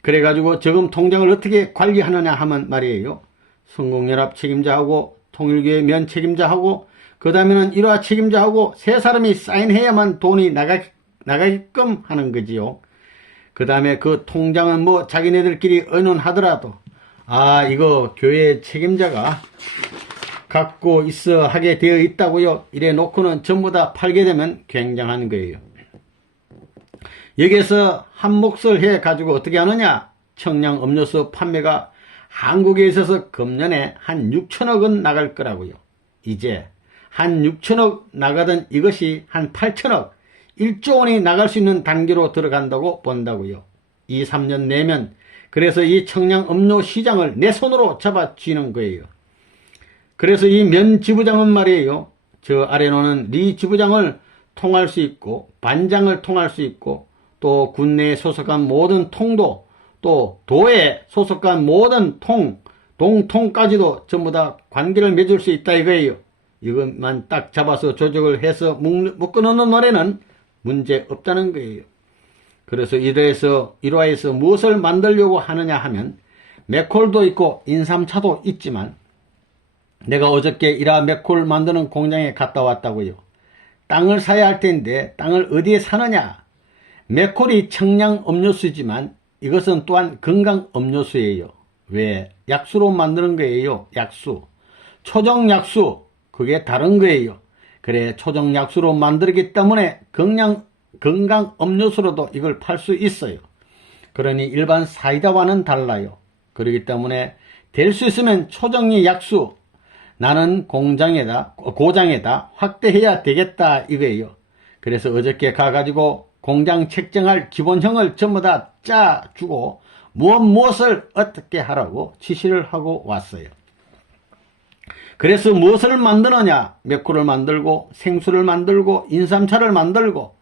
그래가지고 저금 통장을 어떻게 관리하느냐 하면 말이에요. 성공연합 책임자하고 통일교회 면 책임자하고 그 다음에는 일화 책임자하고 세 사람이 사인해야만 돈이 나가게끔 하는 거지요. 그 다음에 그 통장은 뭐 자기네들끼리 의논하더라도 이거 교회 책임자가 갖고 있어 하게 되어 있다고요. 이래 놓고는 전부 다 팔게 되면 굉장한 거예요. 여기에서 한 몫을 해 가지고 어떻게 하느냐. 청량 음료수 판매가 한국에 있어서 금년에 한 6천억 원 나갈 거라고요. 이제 한 6천억 나가던 이것이 한 8천억 1조 원이 나갈 수 있는 단계로 들어간다고 본다고요. 2, 3년 내면. 그래서 이 청량 음료 시장을 내 손으로 잡아쥐는 거예요. 그래서 이 면 지부장은 말이에요. 저 아래 놓는 리 지부장을 통할 수 있고 반장을 통할 수 있고 또 군내에 소속한 모든 통도 또 도에 소속한 모든 동통까지도 전부 다 관계를 맺을 수 있다 이거예요. 이것만 딱 잡아서 조직을 해서 묶어놓는 노래는 문제 없다는 거예요. 그래서 일화에서 무엇을 만들려고 하느냐 하면 맥콜도 있고 인삼차도 있지만 내가 어저께 일화 맥콜 만드는 공장에 갔다 왔다고요. 땅을 사야 할 텐데 땅을 어디에 사느냐. 맥콜이 청량 음료수지만 이것은 또한 건강 음료수예요. 왜? 약수로 만드는 거예요. 약수. 초정 약수. 그게 다른 거예요. 그래 초정 약수로 만들기 때문에 건강 음료수로도 이걸 팔 수 있어요. 그러니 일반 사이다와는 달라요. 그렇기 때문에 될 수 있으면 초정이 약수 나는 고장에다 확대해야 되겠다 이거예요. 그래서 어저께 가가지고 공장 책정할 기본형을 전부 다 짜주고 무엇을 어떻게 하라고 지시를 하고 왔어요. 그래서 무엇을 만드느냐. 맥콜을 만들고 생수를 만들고 인삼차를 만들고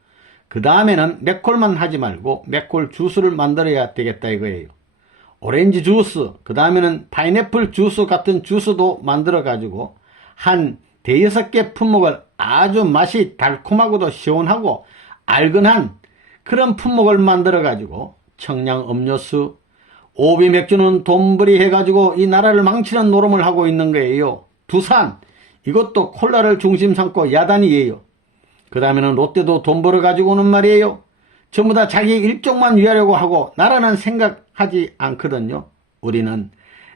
그 다음에는 맥콜만 하지 말고 맥콜 주스를 만들어야 되겠다 이거예요. 오렌지 주스, 그 다음에는 파인애플 주스 같은 주스도 만들어 가지고 한 5-6개 품목을 아주 맛이 달콤하고도 시원하고 알근한 그런 품목을 만들어 가지고 청량 음료수, 오비 맥주는 돈벌이 해가지고 이 나라를 망치는 노름을 하고 있는 거예요. 두산, 이것도 콜라를 중심 삼고 야단이에요. 그 다음에는 롯데도 돈 벌어가지고는 말이에요. 전부 다 자기 일족만 위하려고 하고 나라는 생각하지 않거든요. 우리는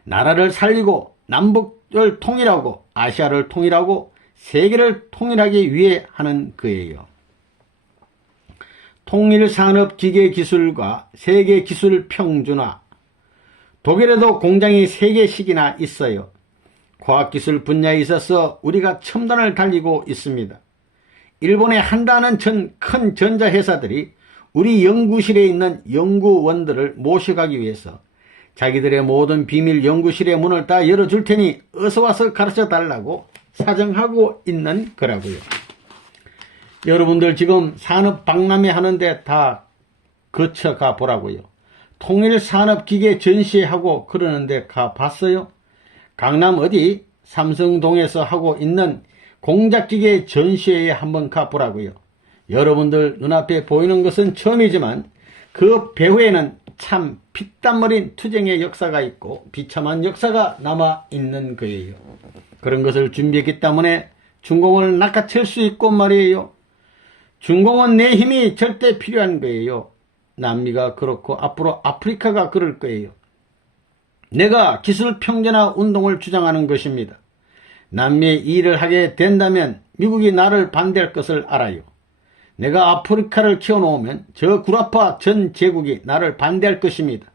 나라를 살리고 남북을 통일하고 아시아를 통일하고 세계를 통일하기 위해 하는 거예요. 통일산업기계기술과 세계기술평준화. 독일에도 공장이 3개씩이나 있어요. 과학기술 분야에 있어서 우리가 첨단을 달리고 있습니다. 일본의 한다는 큰 전자회사들이 우리 연구실에 있는 연구원들을 모셔가기 위해서 자기들의 모든 비밀 연구실의 문을 다 열어줄 테니 어서와서 가르쳐달라고 사정하고 있는 거라고요. 여러분들 지금 산업박람회 하는데 다 거쳐가 보라고요. 통일산업기계 전시하고 그러는데 가봤어요? 강남 어디 삼성동에서 하고 있는 공작기계 전시회에 한번 가보라고요. 여러분들 눈앞에 보이는 것은 처음이지만 그 배후에는 참 피땀 흘린 투쟁의 역사가 있고 비참한 역사가 남아있는 거예요. 그런 것을 준비했기 때문에 중공을 낚아챌 수 있고 말이에요. 중공은 내 힘이 절대 필요한 거예요. 남미가 그렇고 앞으로 아프리카가 그럴 거예요. 내가 기술 평준화 운동을 주장하는 것입니다. 남미에 일을 하게 된다면 미국이 나를 반대할 것을 알아요. 내가 아프리카를 키워놓으면 저 구라파 전 제국이 나를 반대할 것입니다.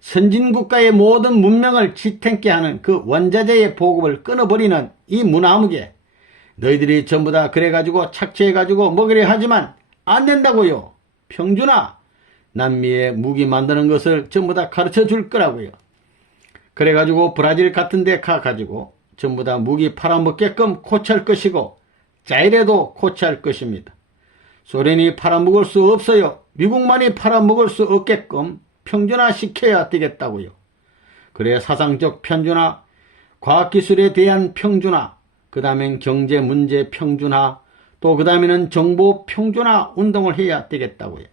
선진국가의 모든 문명을 지탱케 하는 그 원자재의 보급을 끊어버리는 이 무나무게, 너희들이 전부 다 그래가지고 착취해가지고 먹으려 하지만 안 된다고요. 평준화, 남미에 무기 만드는 것을 전부 다 가르쳐 줄 거라고요. 그래가지고 브라질 같은 데 가가지고 전부 다 무기 팔아먹게끔 코치할 것이고 자일에도 코치할 것입니다. 소련이 팔아먹을 수 없어요. 미국만이 팔아먹을 수 없게끔 평준화 시켜야 되겠다고요. 그래 사상적 편준화, 과학기술에 대한 평준화, 그 다음엔 경제 문제 평준화, 또 그 다음에는 정보 평준화 운동을 해야 되겠다고요.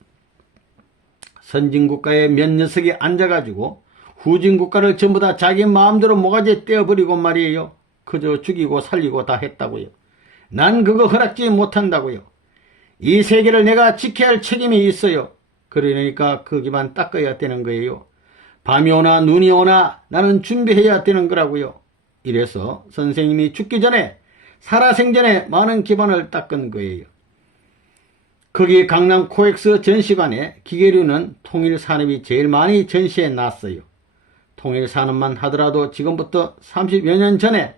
선진국가에 몇 녀석이 앉아가지고 후진국가를 전부 다 자기 마음대로 모가지에 떼어버리고 말이에요. 그저 죽이고 살리고 다 했다고요. 난 그거 허락지 못한다고요. 이 세계를 내가 지켜야 할 책임이 있어요. 그러니까 거기만 닦아야 되는 거예요. 밤이 오나 눈이 오나 나는 준비해야 되는 거라고요. 이래서 선생님이 죽기 전에 살아생전에 많은 기반을 닦은 거예요. 거기 강남 코엑스 전시관에 기계류는 통일산업이 제일 많이 전시해 놨어요. 통일산업만 하더라도 지금부터 30여 년 전에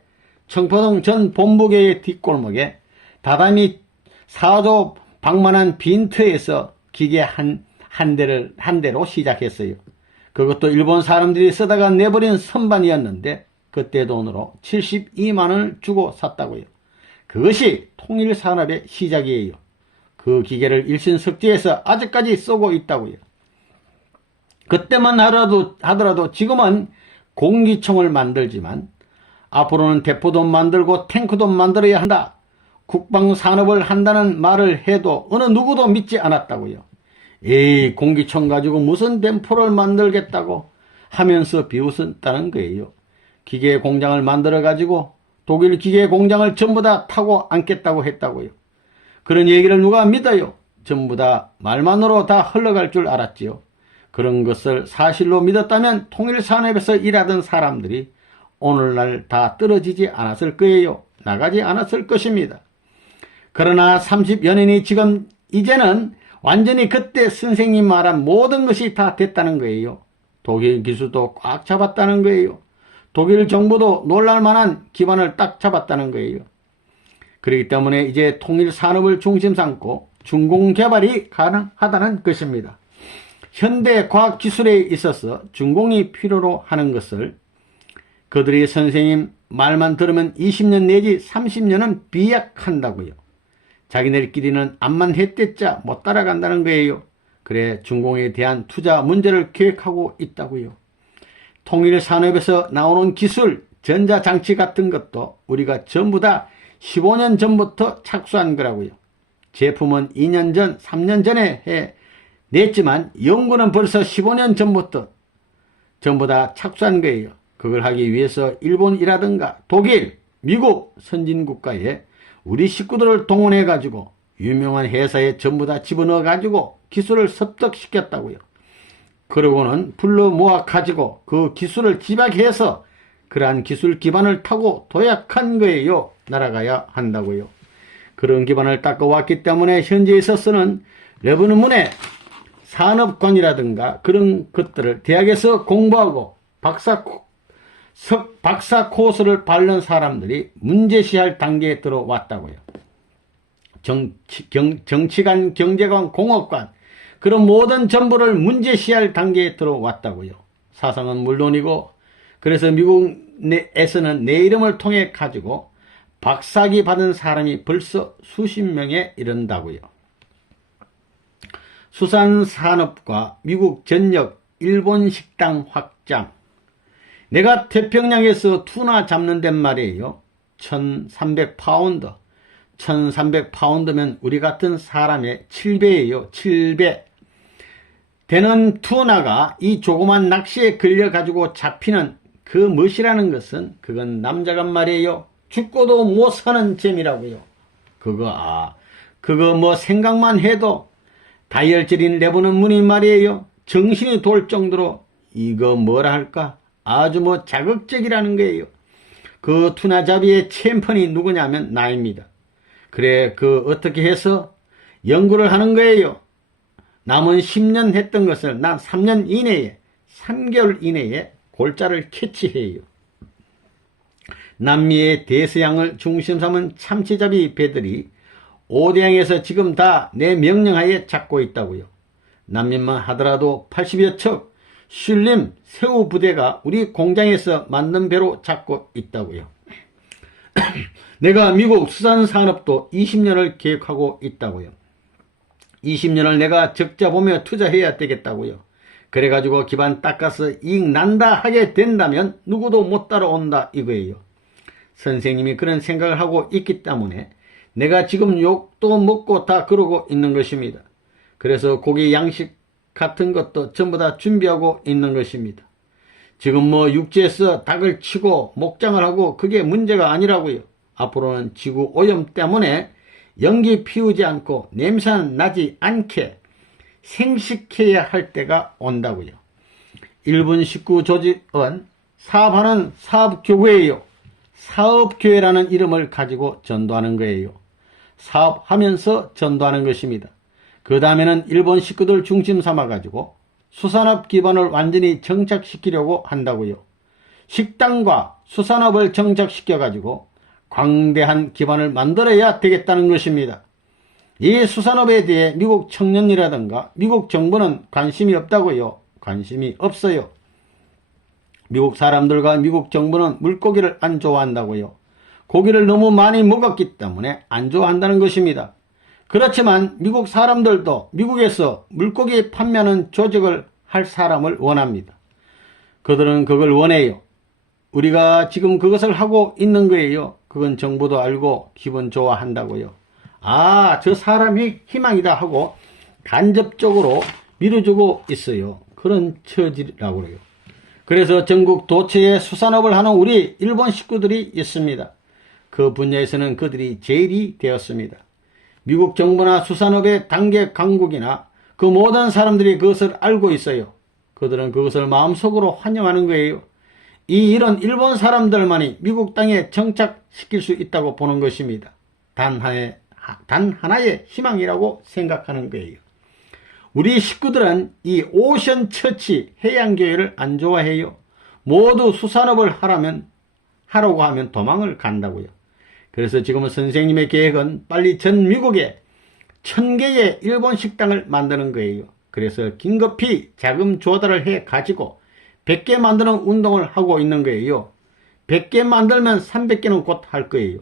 청포동 전 본부계의 뒷골목에 다다미 4조 방만한 빈터에서 기계 한 대로 시작했어요. 그것도 일본 사람들이 쓰다가 내버린 선반이었는데 그때 돈으로 72만원을 주고 샀다고요. 그것이 통일산업의 시작이에요. 그 기계를 일신석지에서 아직까지 쓰고 있다고요. 그때만 하더라도 지금은 공기총을 만들지만 앞으로는 대포도 만들고 탱크도 만들어야 한다. 국방산업을 한다는 말을 해도 어느 누구도 믿지 않았다고요. 에이, 공기총 가지고 무슨 대포를 만들겠다고 하면서 비웃었다는 거예요. 기계 공장을 만들어 가지고 독일 기계 공장을 전부 다 타고 앉겠다고 했다고요. 그런 얘기를 누가 믿어요? 전부 다 말만으로 다 흘러갈 줄 알았지요. 그런 것을 사실로 믿었다면 통일산업에서 일하던 사람들이 오늘날 다 떨어지지 않았을 거예요. 나가지 않았을 것입니다. 그러나 30여 년이 지금 이제는 완전히 그때 선생님 말한 모든 것이 다 됐다는 거예요. 독일 기술도 꽉 잡았다는 거예요. 독일 정부도 놀랄만한 기반을 딱 잡았다는 거예요. 그렇기 때문에 이제 통일산업을 중심 삼고 중공개발이 가능하다는 것입니다. 현대 과학기술에 있어서 중공이 필요로 하는 것을 그들이 선생님 말만 들으면 20년 내지 30년은 비약한다고요. 자기네들끼리는 암만 했댔자 못 따라간다는 거예요. 그래 중공에 대한 투자 문제를 계획하고 있다고요. 통일산업에서 나오는 기술, 전자장치 같은 것도 우리가 전부 다 15년 전부터 착수한 거라고요. 제품은 2년 전, 3년 전에 냈지만 연구는 벌써 15년 전부터 전부 다 착수한 거예요. 그걸 하기 위해서 일본이라든가 독일, 미국 선진국가에 우리 식구들을 동원해가지고 유명한 회사에 전부 다 집어넣어가지고 기술을 습득시켰다고요. 그러고는 불러 모아가지고 그 기술을 집약해서 그러한 기술 기반을 타고 도약한 거예요. 날아가야 한다고요. 그런 기반을 닦아왔기 때문에 현재 있어서는 레버넌문의 산업관이라든가 그런 것들을 대학에서 공부하고 박사 코스를 바른 사람들이 문제시할 단계에 들어왔다고요. 정치관, 경제관, 공업관 그런 모든 정보를 문제시할 단계에 들어왔다고요. 사상은 물론이고 그래서 미국에서는 내 이름을 통해 가지고 박사학위 받은 사람이 벌써 수십 명에 이른다고요. 수산산업과 미국 전역 일본 식당 확장. 내가 태평양에서 투나 잡는 데 말이에요. 1300파운드. 1300파운드면 우리 같은 사람의 7배예요. 7배. 되는 투나가 이 조그만 낚시에 걸려가지고 잡히는 그 멋이라는 것은 그건 남자가 말이에요. 죽고도 못 사는 재미라고요. 그거 뭐 생각만 해도 다이얼질인 내보는 문이 말이에요. 정신이 돌 정도로 이거 뭐라 할까? 아주 뭐 자극적이라는 거예요. 그 투나잡이의 챔피언이 누구냐면 나입니다. 그래 어떻게 해서 연구를 하는 거예요. 남은 10년 했던 것을 난 3년 이내에 3개월 이내에 골자를 캐치해요. 남미의 대서양을 중심 삼은 참치잡이 배들이 오대양에서 지금 다 내 명령하에 잡고 있다고요. 남미만 하더라도 80여 척 슐림 새우 부대가 우리 공장에서 만든 배로 잡고 있다고요. 내가 미국 수산산업도 20년을 계획하고 있다고요. 20년을 내가 적자 보며 투자해야 되겠다고요. 그래가지고 기반 닦아서 이익 난다 하게 된다면 누구도 못 따라온다 이거예요. 선생님이 그런 생각을 하고 있기 때문에 내가 지금 욕도 먹고 다 그러고 있는 것입니다. 그래서 고기 양식 같은 것도 전부 다 준비하고 있는 것입니다. 지금 뭐 육지에서 닭을 치고 목장을 하고 그게 문제가 아니라고요. 앞으로는 지구 오염 때문에 연기 피우지 않고 냄새 나지 않게 생식해야 할 때가 온다고요. 일본 식구 조직은 사업하는 사업교회예요. 사업교회라는 이름을 가지고 전도하는 거예요. 사업하면서 전도하는 것입니다. 그 다음에는 일본 식구들 중심 삼아가지고 수산업 기반을 완전히 정착시키려고 한다고요. 식당과 수산업을 정착시켜가지고 광대한 기반을 만들어야 되겠다는 것입니다. 이 수산업에 대해 미국 청년이라든가 미국 정부는 관심이 없다고요. 관심이 없어요. 미국 사람들과 미국 정부는 물고기를 안 좋아한다고요. 고기를 너무 많이 먹었기 때문에 안 좋아한다는 것입니다. 그렇지만 미국 사람들도 미국에서 물고기 판매하는 조직을 할 사람을 원합니다. 그들은 그걸 원해요. 우리가 지금 그것을 하고 있는 거예요. 그건 정부도 알고 기분 좋아한다고요. 아, 저 사람이 희망이다 하고 간접적으로 밀어주고 있어요. 그런 처지라고 그래요. 그래서 전국 도처에 수산업을 하는 우리 일본 식구들이 있습니다. 그 분야에서는 그들이 제일이 되었습니다. 미국 정부나 수산업의 단계 강국이나 그 모든 사람들이 그것을 알고 있어요. 그들은 그것을 마음속으로 환영하는 거예요. 이런 일본 사람들만이 미국 땅에 정착시킬 수 있다고 보는 것입니다. 단 하나의 희망이라고 생각하는 거예요. 우리 식구들은 이 오션 처치 해양교회를 안 좋아해요. 모두 수산업을 하라고 하면 도망을 간다고요. 그래서 지금은 선생님의 계획은 빨리 전 미국에 1000개의 일본 식당을 만드는 거예요. 그래서 긴급히 자금 조달을 해 가지고 100개 만드는 운동을 하고 있는 거예요. 100개 만들면 300개는 곧 할 거예요.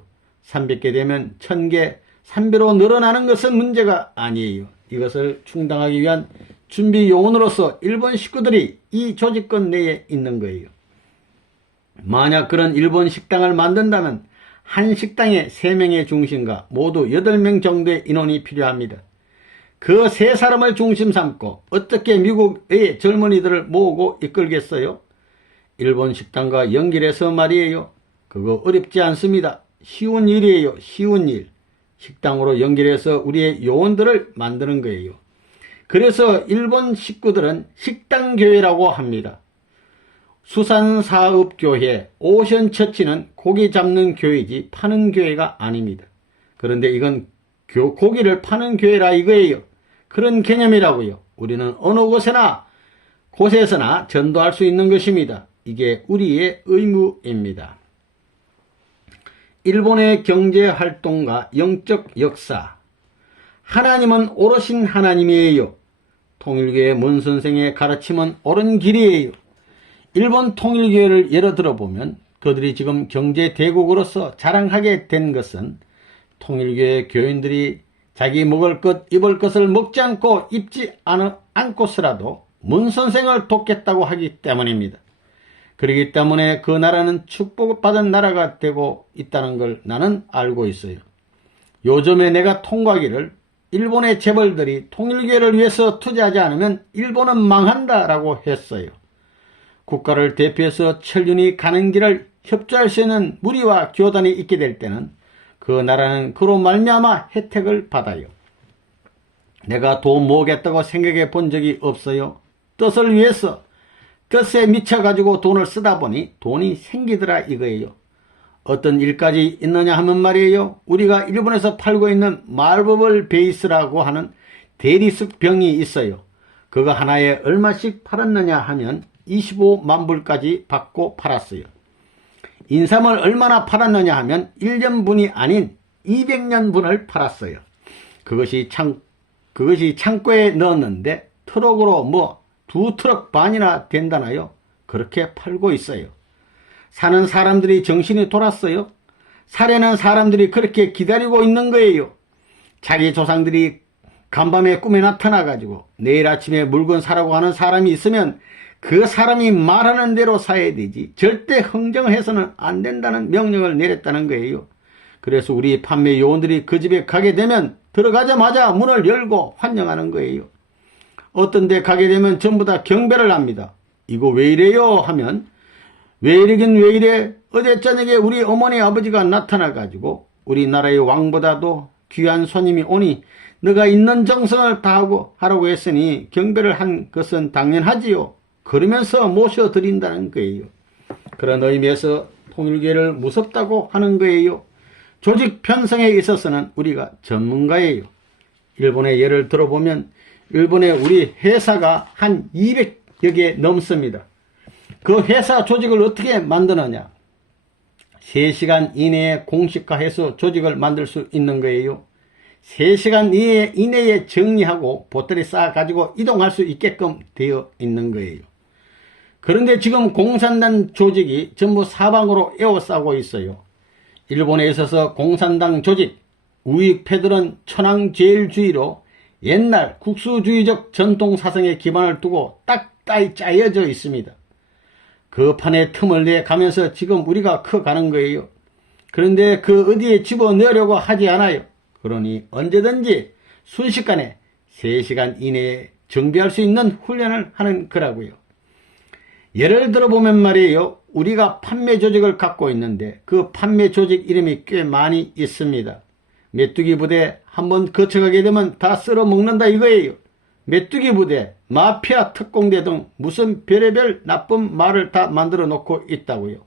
300개 되면 1000개, 3배로 늘어나는 것은 문제가 아니에요. 이것을 충당하기 위한 준비 요원으로서 일본 식구들이 이 조직권 내에 있는 거예요. 만약 그런 일본 식당을 만든다면 한 식당에 3명의 중심과 모두 8명 정도의 인원이 필요합니다. 그 3사람을 중심 삼고 어떻게 미국의 젊은이들을 모으고 이끌겠어요? 일본 식당과 연결해서 말이에요. 그거 어렵지 않습니다. 쉬운 일이에요. 쉬운 일. 식당으로 연결해서 우리의 요원들을 만드는 거예요. 그래서 일본 식구들은 식당교회라고 합니다. 수산사업교회, 오션처치는 고기 잡는 교회이지 파는 교회가 아닙니다. 그런데 이건 고기를 파는 교회라 이거예요. 그런 개념이라고요. 우리는 어느 곳에서나 전도할 수 있는 것입니다. 이게 우리의 의무입니다. 일본의 경제활동과 영적 역사. 하나님은 오르신 하나님이에요. 통일교의 문선생의 가르침은 옳은 길이에요. 일본 통일교회를 예로 들어보면 그들이 지금 경제대국으로서 자랑하게 된 것은 통일교회 교인들이 자기 먹을 것, 입을 것을 먹지 않고 입지 않고서라도 문선생을 돕겠다고 하기 때문입니다. 그렇기 때문에 그 나라는 축복받은 나라가 되고 있다는 걸 나는 알고 있어요. 요즘에 내가 통과하기를 일본의 재벌들이 통일교회를 위해서 투자하지 않으면 일본은 망한다라고 했어요. 국가를 대표해서 천륜이 가는 길을 협조할 수 있는 무리와 교단이 있게 될 때는 그 나라는 그로 말미암아 혜택을 받아요. 내가 돈 모으겠다고 생각해 본 적이 없어요. 뜻을 위해서 뜻에 미쳐가지고 돈을 쓰다 보니 돈이 생기더라 이거예요. 어떤 일까지 있느냐 하면 말이에요. 우리가 일본에서 팔고 있는 말버블 베이스라고 하는 대리석 병이 있어요. 그거 하나에 얼마씩 팔았느냐 하면 25만 불까지 받고 팔았어요. 인삼을 얼마나 팔았느냐 하면 1년분이 아닌 200년분을 팔았어요. 그것이 창고에 넣었는데 트럭으로 2트럭 반이나 된다나요? 그렇게 팔고 있어요. 사는 사람들이 정신이 돌았어요. 사려는 사람들이 그렇게 기다리고 있는 거예요. 자기 조상들이 간밤에 꿈에 나타나가지고 내일 아침에 물건 사라고 하는 사람이 있으면 그 사람이 말하는 대로 사야 되지 절대 흥정해서는 안 된다는 명령을 내렸다는 거예요. 그래서 우리 판매 요원들이 그 집에 가게 되면 들어가자마자 문을 열고 환영하는 거예요. 어떤 데 가게 되면 전부 다 경배를 합니다. 이거 왜 이래요? 하면 왜 이러긴 왜 이래? 어제 저녁에 우리 어머니 아버지가 나타나가지고 우리나라의 왕보다도 귀한 손님이 오니 너가 있는 정성을 다하고 하라고 했으니 경배를 한 것은 당연하지요. 그러면서 모셔드린다는 거예요. 그런 의미에서 통일교회를 무섭다고 하는 거예요. 조직 편성에 있어서는 우리가 전문가예요. 일본의 예를 들어보면 일본의 우리 회사가 한 200여 개 넘습니다. 그 회사 조직을 어떻게 만드느냐? 3시간 이내에 공식화해서 조직을 만들 수 있는 거예요. 3시간 이내에 정리하고 보따리 쌓아가지고 이동할 수 있게끔 되어 있는 거예요. 그런데 지금 공산당 조직이 전부 사방으로 에워싸고 있어요. 일본에 있어서 공산당 조직, 우익패들은 천황제일주의로 옛날 국수주의적 전통사상에 기반을 두고 딱따이 짜여져 있습니다. 그 판에 틈을 내 가면서 지금 우리가 커가는 거예요. 그런데 그 어디에 집어넣으려고 하지 않아요. 그러니 언제든지 순식간에 3시간 이내에 정비할 수 있는 훈련을 하는 거라고요. 예를 들어보면 말이에요. 우리가 판매 조직을 갖고 있는데 그 판매 조직 이름이 꽤 많이 있습니다. 메뚜기 부대 한번 거쳐가게 되면 다 쓸어먹는다 이거예요. 메뚜기 부대, 마피아 특공대 등 무슨 별의별 나쁜 말을 다 만들어 놓고 있다고요.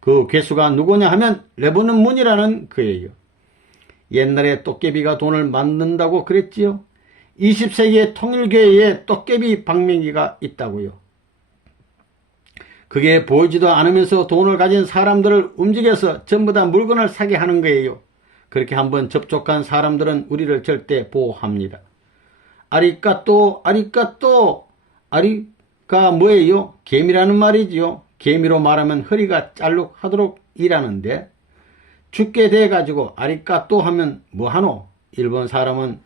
그 괴수가 누구냐 하면 레버넌 문이라는 거예요. 옛날에 도깨비가 돈을 만든다고 그랬지요. 20세기의 통일교회에 도깨비 방맹이가 있다고요. 그게 보이지도 않으면서 돈을 가진 사람들을 움직여서 전부 다 물건을 사게 하는 거예요. 그렇게 한번 접촉한 사람들은 우리를 절대 보호합니다. 아리까또, 아리까또, 아리가 뭐예요? 개미라는 말이지요. 개미로 말하면 허리가 짤룩하도록 일하는데 죽게 돼가지고 아리까또 하면 뭐하노? 일본 사람은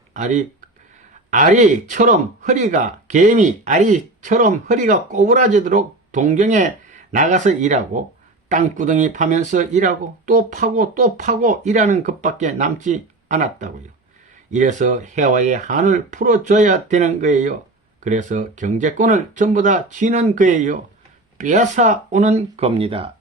아리처럼 허리가, 개미, 아리처럼 허리가 꼬부라지도록 동경에 나가서 일하고 땅구덩이 파면서 일하고 또 파고 또 파고 일하는 것밖에 남지 않았다고요. 이래서 해와의 한을 풀어줘야 되는 거예요. 그래서 경제권을 전부 다 쥐는 거예요. 빼앗아 오는 겁니다.